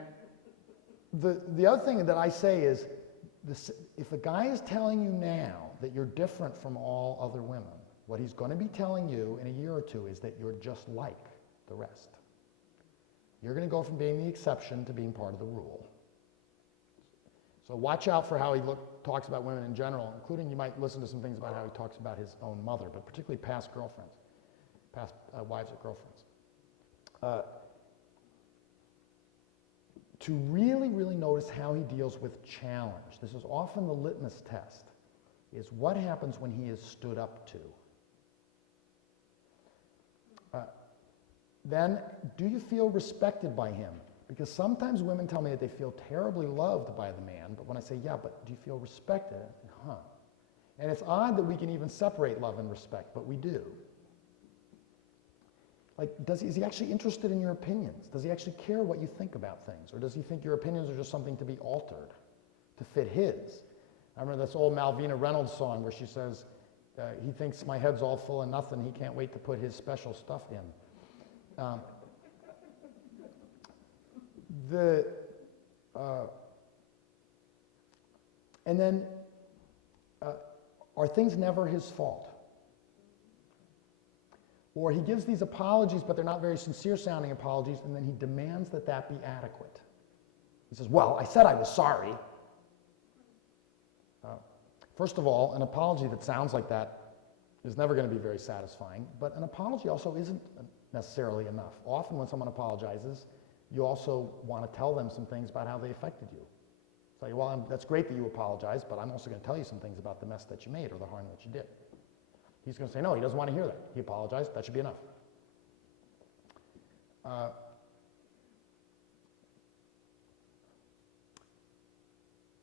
the other thing that I say is, if a guy is telling you now that you're different from all other women, what he's going to be telling you in a year or two is that you're just like the rest. You're going to go from being the exception to being part of the rule. So watch out for how he talks about women in general, including you might listen to some things about how he talks about his own mother, but particularly past girlfriends, past wives or girlfriends. To really, really notice how he deals with challenge. This is often the litmus test, is what happens when he is stood up to. Then, do you feel respected by him? Because sometimes women tell me that they feel terribly loved by the man, but when I say, yeah, but do you feel respected? Huh. And it's odd that we can even separate love and respect, but we do. Like, is he actually interested in your opinions? Does he actually care what you think about things? Or does he think your opinions are just something to be altered, to fit his? I remember this old Malvina Reynolds song where she says, he thinks my head's all full of nothing, he can't wait to put his special stuff in. And then, are things never his fault? Or he gives these apologies, but they're not very sincere sounding apologies, and then he demands that that be adequate. He says, well, I said I was sorry. First of all, an apology that sounds like that is never going to be very satisfying, but an apology also isn't necessarily enough. Often when someone apologizes, you also want to tell them some things about how they affected you. It's like, well, that's great that you apologize, but I'm also going to tell you some things about the mess that you made or the harm that you did. He's going to say, no, he doesn't want to hear that. He apologized, that should be enough.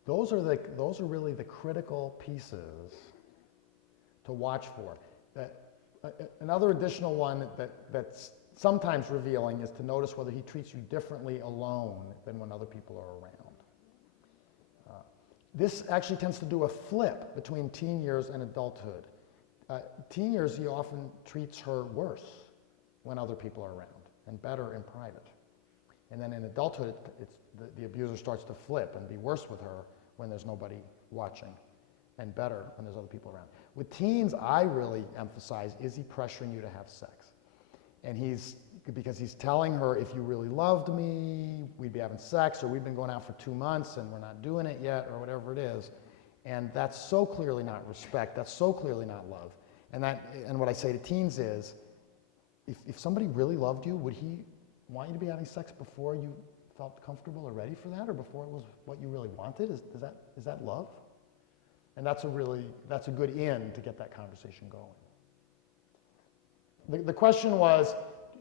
Those are really the critical pieces to watch for. Another additional one that's sometimes revealing is to notice whether he treats you differently alone than when other people are around. This actually tends to do a flip between teen years and adulthood. Teen years, he often treats her worse when other people are around and better in private. And then in adulthood, the abuser starts to flip and be worse with her when there's nobody watching and better when there's other people around. With teens, I really emphasize, is he pressuring you to have sex? And because he's telling her, if you really loved me, we'd be having sex, or we've been going out for 2 months and we're not doing it yet, or whatever it is. And that's so clearly not respect, that's so clearly not love. And what I say to teens is, if somebody really loved you, would he want you to be having sex before you felt comfortable or ready for that, or before it was what you really wanted? Is that love? And that's a good in to get that conversation going. The question was,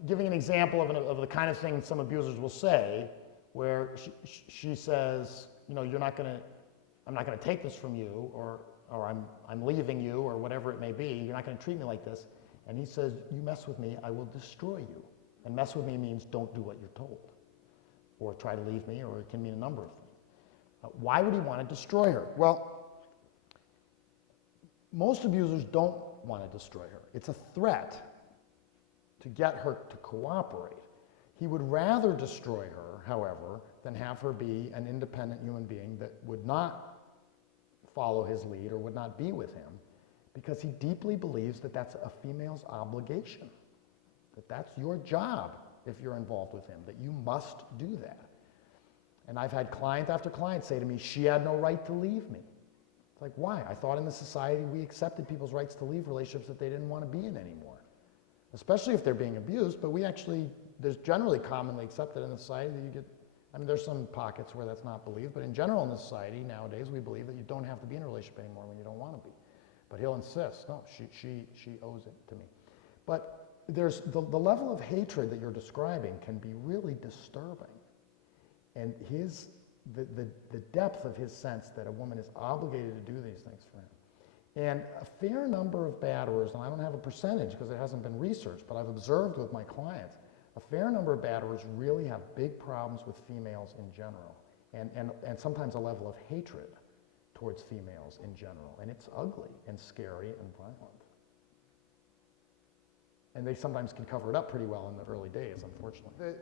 giving an example of the kind of thing some abusers will say, where she says, you know, I'm not going to take this from you, or I'm leaving you, or whatever it may be. You're not going to treat me like this. And he says, you mess with me, I will destroy you. And mess with me means don't do what you're told, or try to leave me, or it can mean a number of things. Why would he want to destroy her? Well, most abusers don't want to destroy her. It's a threat to get her to cooperate. He would rather destroy her, however, than have her be an independent human being that would not follow his lead or would not be with him, because he deeply believes that that's a female's obligation, that that's your job if you're involved with him, that you must do that. And I've had client after client say to me, she had no right to leave me. It's like, why? I thought in the society we accepted people's rights to leave relationships that they didn't want to be in anymore, especially if they're being abused, but there's generally commonly accepted in the society that there's some pockets where that's not believed, but in general in the society nowadays, we believe that you don't have to be in a relationship anymore when you don't want to be. But he'll insist, no, she owes it to me. But there's the level of hatred that you're describing can be really disturbing. And the depth of his sense that a woman is obligated to do these things for him. And a fair number of batterers, and I don't have a percentage because it hasn't been researched, but I've observed with my clients, a fair number of batterers really have big problems with females in general, and sometimes a level of hatred towards females in general. And it's ugly and scary and violent. And they sometimes can cover it up pretty well in the early days, unfortunately.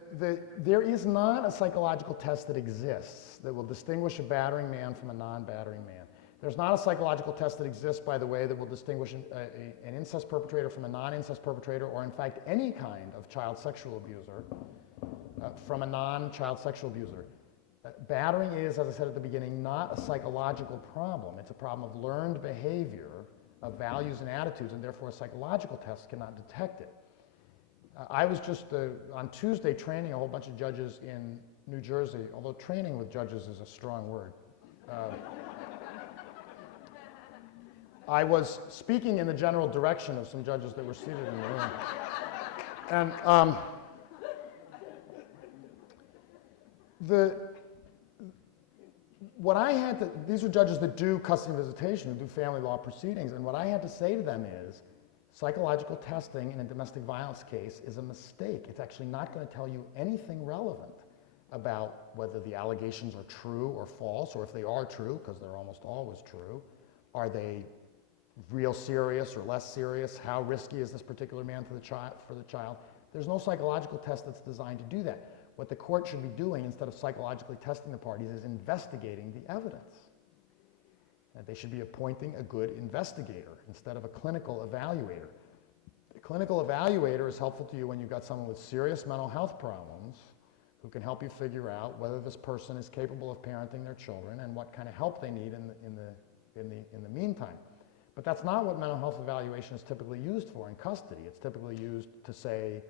There is not a psychological test that exists that will distinguish a battering man from a non-battering man. There's not a psychological test that exists, by the way, that will distinguish an incest perpetrator from a non-incest perpetrator, or in fact any kind of child sexual abuser from a non-child sexual abuser. Battering is, as I said at the beginning, not a psychological problem. It's a problem of learned behavior, of values and attitudes, and therefore a psychological test cannot detect it. I was just on Tuesday training a whole bunch of judges in New Jersey, although training with judges is a strong word. I was speaking in the general direction of some judges that were seated in the room. And what I had to, these are judges that do custody visitation, who do family law proceedings, and what I had to say to them is, psychological testing in a domestic violence case is a mistake. It's actually not going to tell you anything relevant about whether the allegations are true or false, or if they are true, because they're almost always true, are they real serious or less serious? How risky is this particular man for the child? There's no psychological test that's designed to do that. What the court should be doing, instead of psychologically testing the parties, is investigating the evidence. And they should be appointing a good investigator instead of a clinical evaluator. A clinical evaluator is helpful to you when you've got someone with serious mental health problems who can help you figure out whether this person is capable of parenting their children and what kind of help they need in the meantime. But that's not what mental health evaluation is typically used for in custody. It's typically used to say,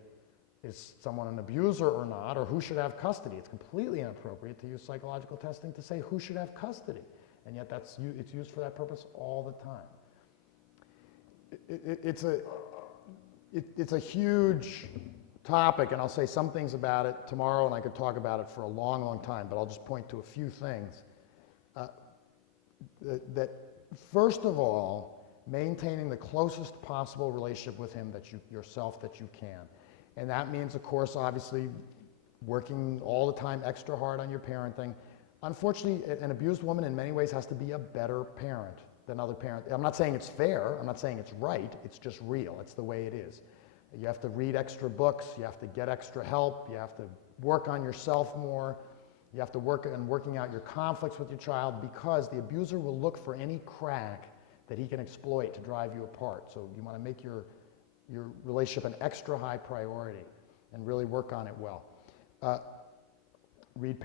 is someone an abuser or not, or who should have custody. It's completely inappropriate to use psychological testing to say who should have custody. And yet it's used for that purpose all the time. It's a huge topic, and I'll say some things about it tomorrow, and I could talk about it for a long, long time, but I'll just point to a few things. That first of all, maintaining the closest possible relationship with him yourself that you can. And that means, of course, obviously, working all the time extra hard on your parenting. Unfortunately, an abused woman in many ways has to be a better parent than other parents. I'm not saying it's fair, I'm not saying it's right, it's just real, it's the way it is. You have to read extra books, you have to get extra help, you have to work on yourself more, you have to work on working out your conflicts with your child, because the abuser will look for any crack that he can exploit to drive you apart. So you want to make your relationship an extra high priority and really work on it well. Read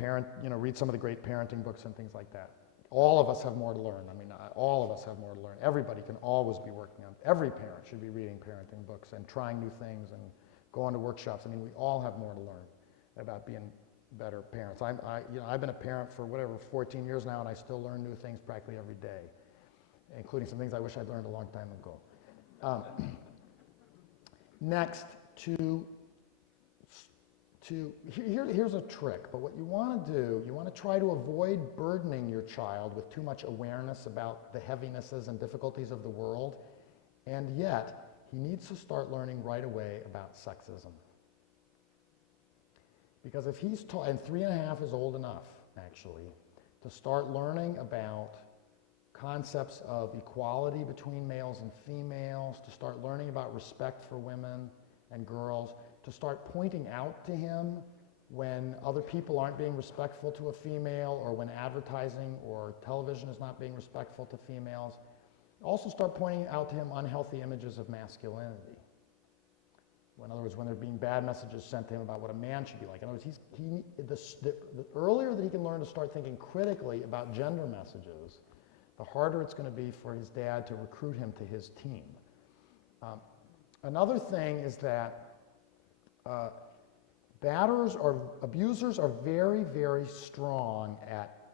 some of the great parenting books and things like that. All of us have more to learn. I mean, all of us have more to learn. Everybody can always be working on, every parent should be reading parenting books and trying new things and going to workshops. I mean, we all have more to learn about being better parents. I've been a parent for 14 years now, and I still learn new things practically every day, including some things I wish I'd learned a long time ago. Next, here's a trick, but what you want to do, you want to try to avoid burdening your child with too much awareness about the heavinesses and difficulties of the world, and yet he needs to start learning right away about sexism. Because if he's taught, and 3.5 is old enough, actually, to start learning about concepts of equality between males and females, to start learning about respect for women and girls, to start pointing out to him when other people aren't being respectful to a female, or when advertising or television is not being respectful to females. Also start pointing out to him unhealthy images of masculinity. In other words, when there are being bad messages sent to him about what a man should be like. In other words, the earlier that he can learn to start thinking critically about gender messages, the harder it's going to be for his dad to recruit him to his team. Another thing is that abusers are very, very strong at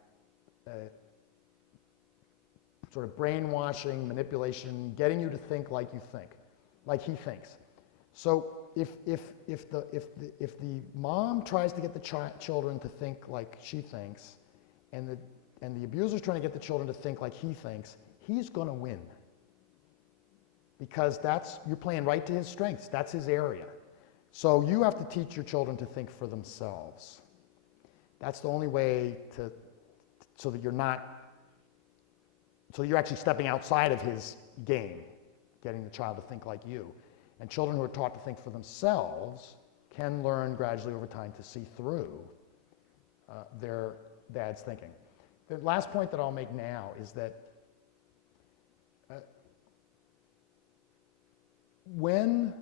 sort of brainwashing, manipulation, getting you to think like you think, like he thinks. So if the mom tries to get the children to think like she thinks, and the abuser's trying to get the children to think like he thinks, he's going to win. Because you're playing right to his strengths. That's his area. So you have to teach your children to think for themselves. That's the only way so that you're actually stepping outside of his game, getting the child to think like you. And children who are taught to think for themselves can learn gradually over time to see through their dad's thinking. The last point that I'll make now is that when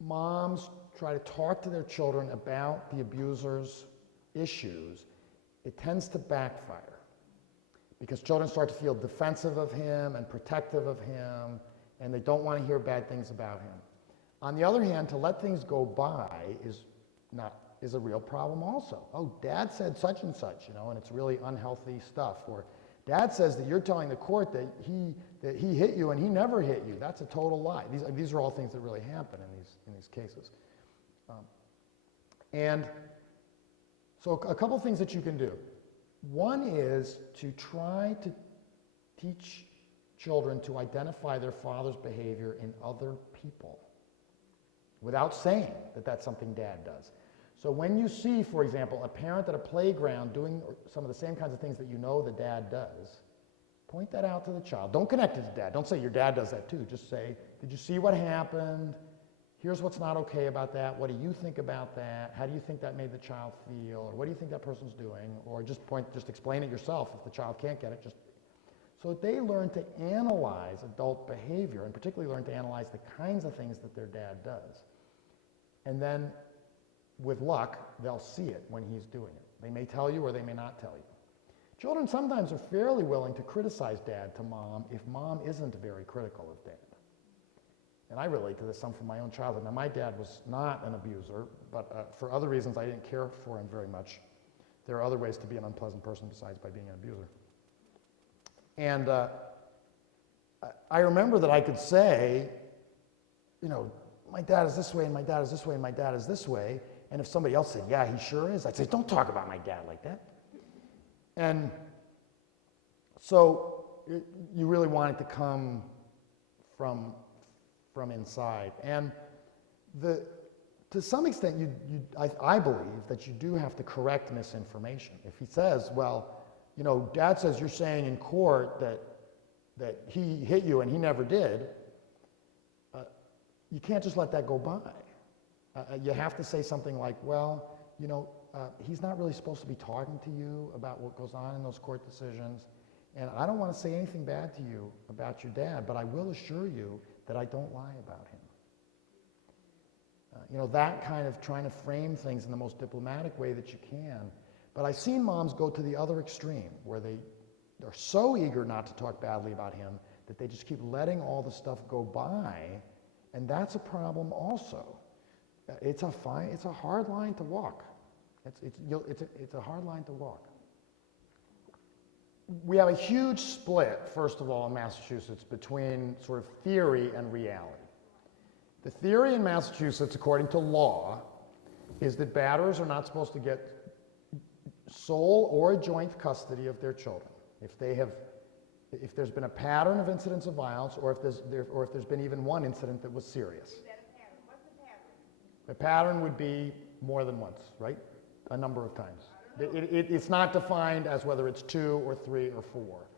moms try to talk to their children about the abuser's issues, it tends to backfire, because children start to feel defensive of him and protective of him, and they don't want to hear bad things about him. On the other hand, to let things go by is a real problem also. Oh, dad said such and such, and it's really unhealthy stuff. Or dad says that you're telling the court that he hit you and he never hit you. That's a total lie. These are all things that really happen in these these cases. And so a couple things that you can do. One is to try to teach children to identify their father's behavior in other people without saying that that's something dad does. So when you see, for example, a parent at a playground doing some of the same kinds of things that you know the dad does, point that out to the child. Don't connect it to dad. Don't say your dad does that too. Just say, did you see what happened? Here's what's not okay about that. What do you think about that? How do you think that made the child feel? Or what do you think that person's doing? Or just explain it yourself if the child can't get it. So that they learn to analyze adult behavior, and particularly learn to analyze the kinds of things that their dad does. And then, with luck, they'll see it when he's doing it. They may tell you or they may not tell you. Children sometimes are fairly willing to criticize dad to mom if mom isn't very critical of dad. And I relate to this some from my own childhood. Now, my dad was not an abuser, but for other reasons, I didn't care for him very much. There are other ways to be an unpleasant person besides by being an abuser. And I remember that I could say, you know, my dad is this way, and my dad is this way, and my dad is this way. And if somebody else said, yeah, he sure is, I'd say, don't talk about my dad like that. And so you really want it to come from inside. And to some extent, I believe that you do have to correct misinformation. If he says, well, you know, dad says you're saying in court that he hit you and he never did, you can't just let that go by. You have to say something like, well, you know, he's not really supposed to be talking to you about what goes on in those court decisions, and I don't want to say anything bad to you about your dad, but I will assure you that I don't lie about him. You know, that kind of trying to frame things in the most diplomatic way that you can. But I've seen moms go to the other extreme, where they're so eager not to talk badly about him that they just keep letting all the stuff go by, and that's a problem also. It's a hard line to walk. It's a hard line to walk. We have a huge split, first of all, in Massachusetts between sort of theory and reality. The theory in Massachusetts, according to law, is that batterers are not supposed to get sole or joint custody of their children. If there's been a pattern of incidents of violence, or if there's been even one incident that was serious. Is that a pattern? What's the pattern? The pattern would be more than once, right? A number of times. It's not defined as whether it's 2 or 3 or 4.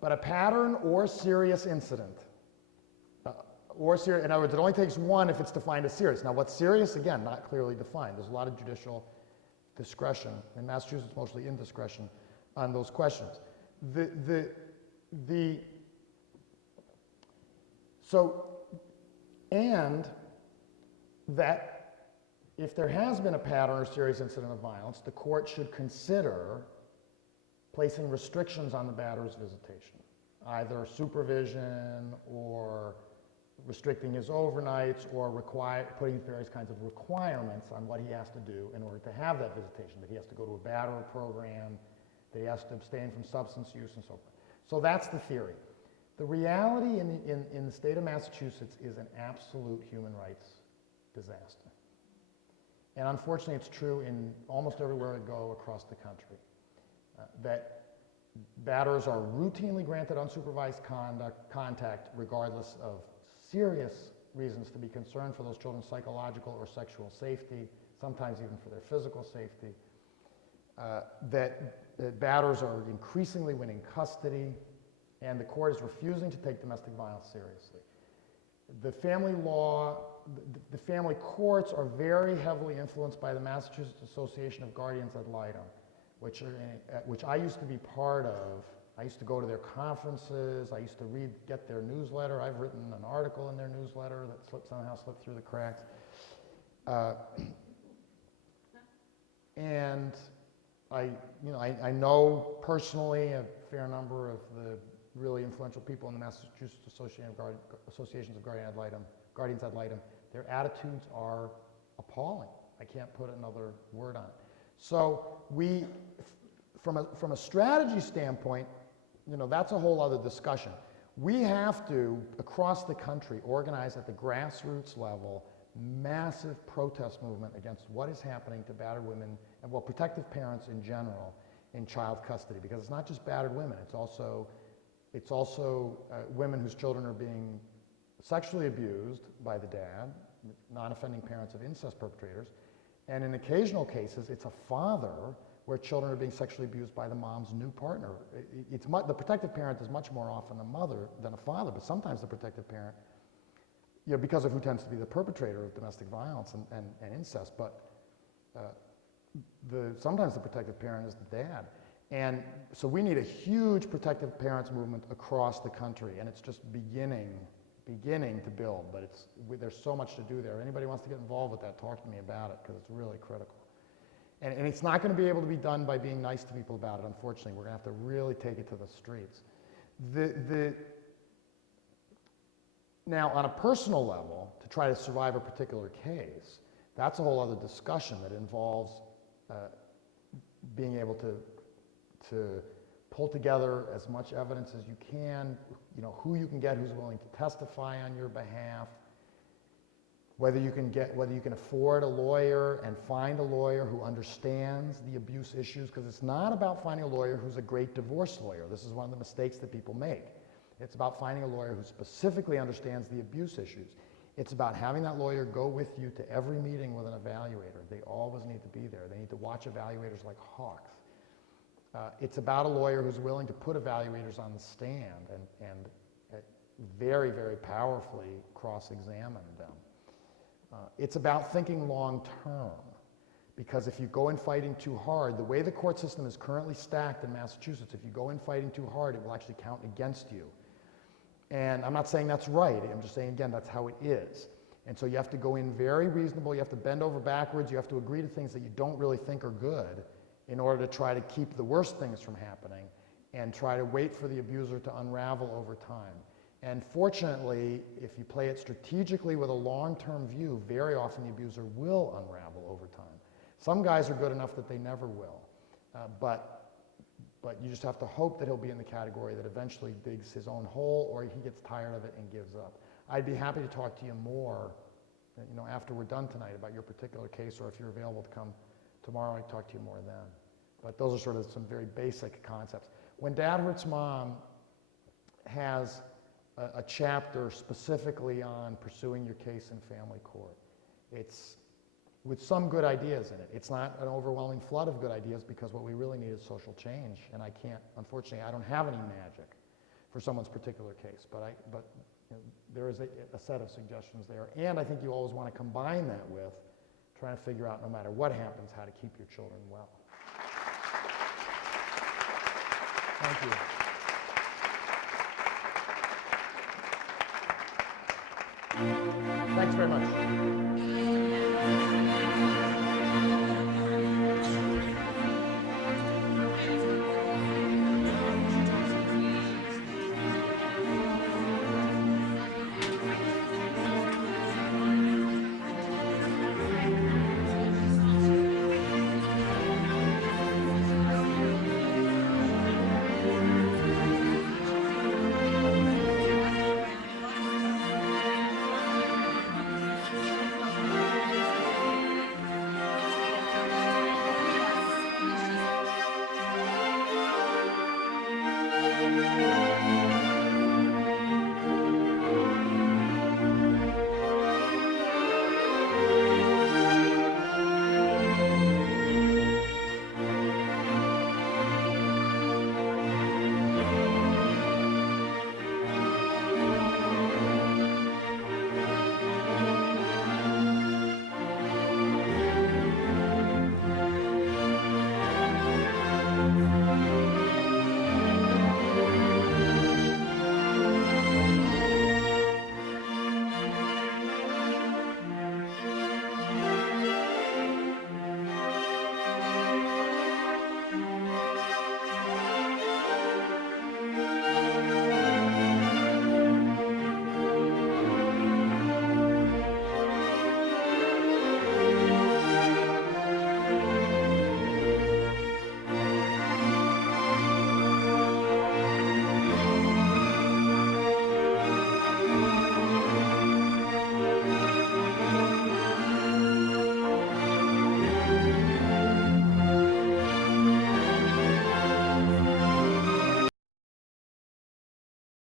But a pattern or serious incident, in other words, it only takes one if it's defined as serious. Now, what's serious, again, not clearly defined. There's a lot of judicial discretion, in Massachusetts mostly indiscretion, on those questions. And that if there has been a pattern or serious incident of violence, the court should consider placing restrictions on the batterer's visitation, either supervision or restricting his overnights or putting various kinds of requirements on what he has to do in order to have that visitation, that he has to go to a batterer program, that he has to abstain from substance use and so forth. So that's the theory. The reality in the state of Massachusetts is an absolute human rights disaster. And unfortunately, it's true in almost everywhere I go across the country, that batterers are routinely granted unsupervised contact regardless of serious reasons to be concerned for those children's psychological or sexual safety, sometimes even for their physical safety, that batterers are increasingly winning custody, and the court is refusing to take domestic violence seriously. The family law, the family courts are very heavily influenced by the Massachusetts Association of Guardians ad litem, which I used to be part of. I used to go to their conferences. I used to get their newsletter. I've written an article in their newsletter that somehow slipped through the cracks. And I know personally a fair number of the really influential people in the Massachusetts Associations of Guardians ad litem. Their attitudes are appalling. I can't put another word on it. So from a strategy standpoint, that's a whole other discussion. We have to, across the country, organize at the grassroots level massive protest movement against what is happening to battered women and, well, protective parents in general in child custody, because it's not just battered women, it's also women whose children are being sexually abused by the dad, non-offending parents of incest perpetrators, and in occasional cases it's a father where children are being sexually abused by the mom's new partner. The protective parent is much more often a mother than a father, but sometimes the protective parent, because of who tends to be the perpetrator of domestic violence and incest, but sometimes the protective parent is the dad. And so we need a huge protective parents movement across the country, and it's just beginning to build, but there's so much to do there. Anybody wants to get involved with that, talk to me about it, because it's really critical. And it's not going to be able to be done by being nice to people about it, unfortunately. We're going to have to really take it to the streets. Now, on a personal level, to try to survive a particular case, that's a whole other discussion that involves being able to pull together as much evidence as you can, who you can get, who's willing to testify on your behalf, whether you can afford a lawyer and find a lawyer who understands the abuse issues, because it's not about finding a lawyer who's a great divorce lawyer. This is one of the mistakes that people make. It's about finding a lawyer who specifically understands the abuse issues. It's about having that lawyer go with you to every meeting with an evaluator. They always need to be there. They need to watch evaluators like hawks. It's about a lawyer who's willing to put evaluators on the stand and very, very powerfully cross-examine them. It's about thinking long-term, because if you go in fighting too hard, the way the court system is currently stacked in Massachusetts, if you go in fighting too hard, it will actually count against you. And I'm not saying that's right. I'm just saying, again, that's how it is. And so you have to go in very reasonable. You have to bend over backwards. You have to agree to things that you don't really think are good in order to try to keep the worst things from happening and try to wait for the abuser to unravel over time. And fortunately, if you play it strategically with a long-term view, very often the abuser will unravel over time. Some guys are good enough that they never will. But you just have to hope that he'll be in the category that eventually digs his own hole, or he gets tired of it and gives up. I'd be happy to talk to you more, after we're done tonight about your particular case, or if you're available to come tomorrow, I'd talk to you more then. But those are sort of some very basic concepts. When Dad Hurts Mom has a chapter specifically on pursuing your case in family court. It's with some good ideas in it. It's not an overwhelming flood of good ideas, because what we really need is social change. And unfortunately, I don't have any magic for someone's particular case, but there is a set of suggestions there. And I think you always want to combine that with trying to figure out, no matter what happens, how to keep your children well. Thank you. Thanks very much.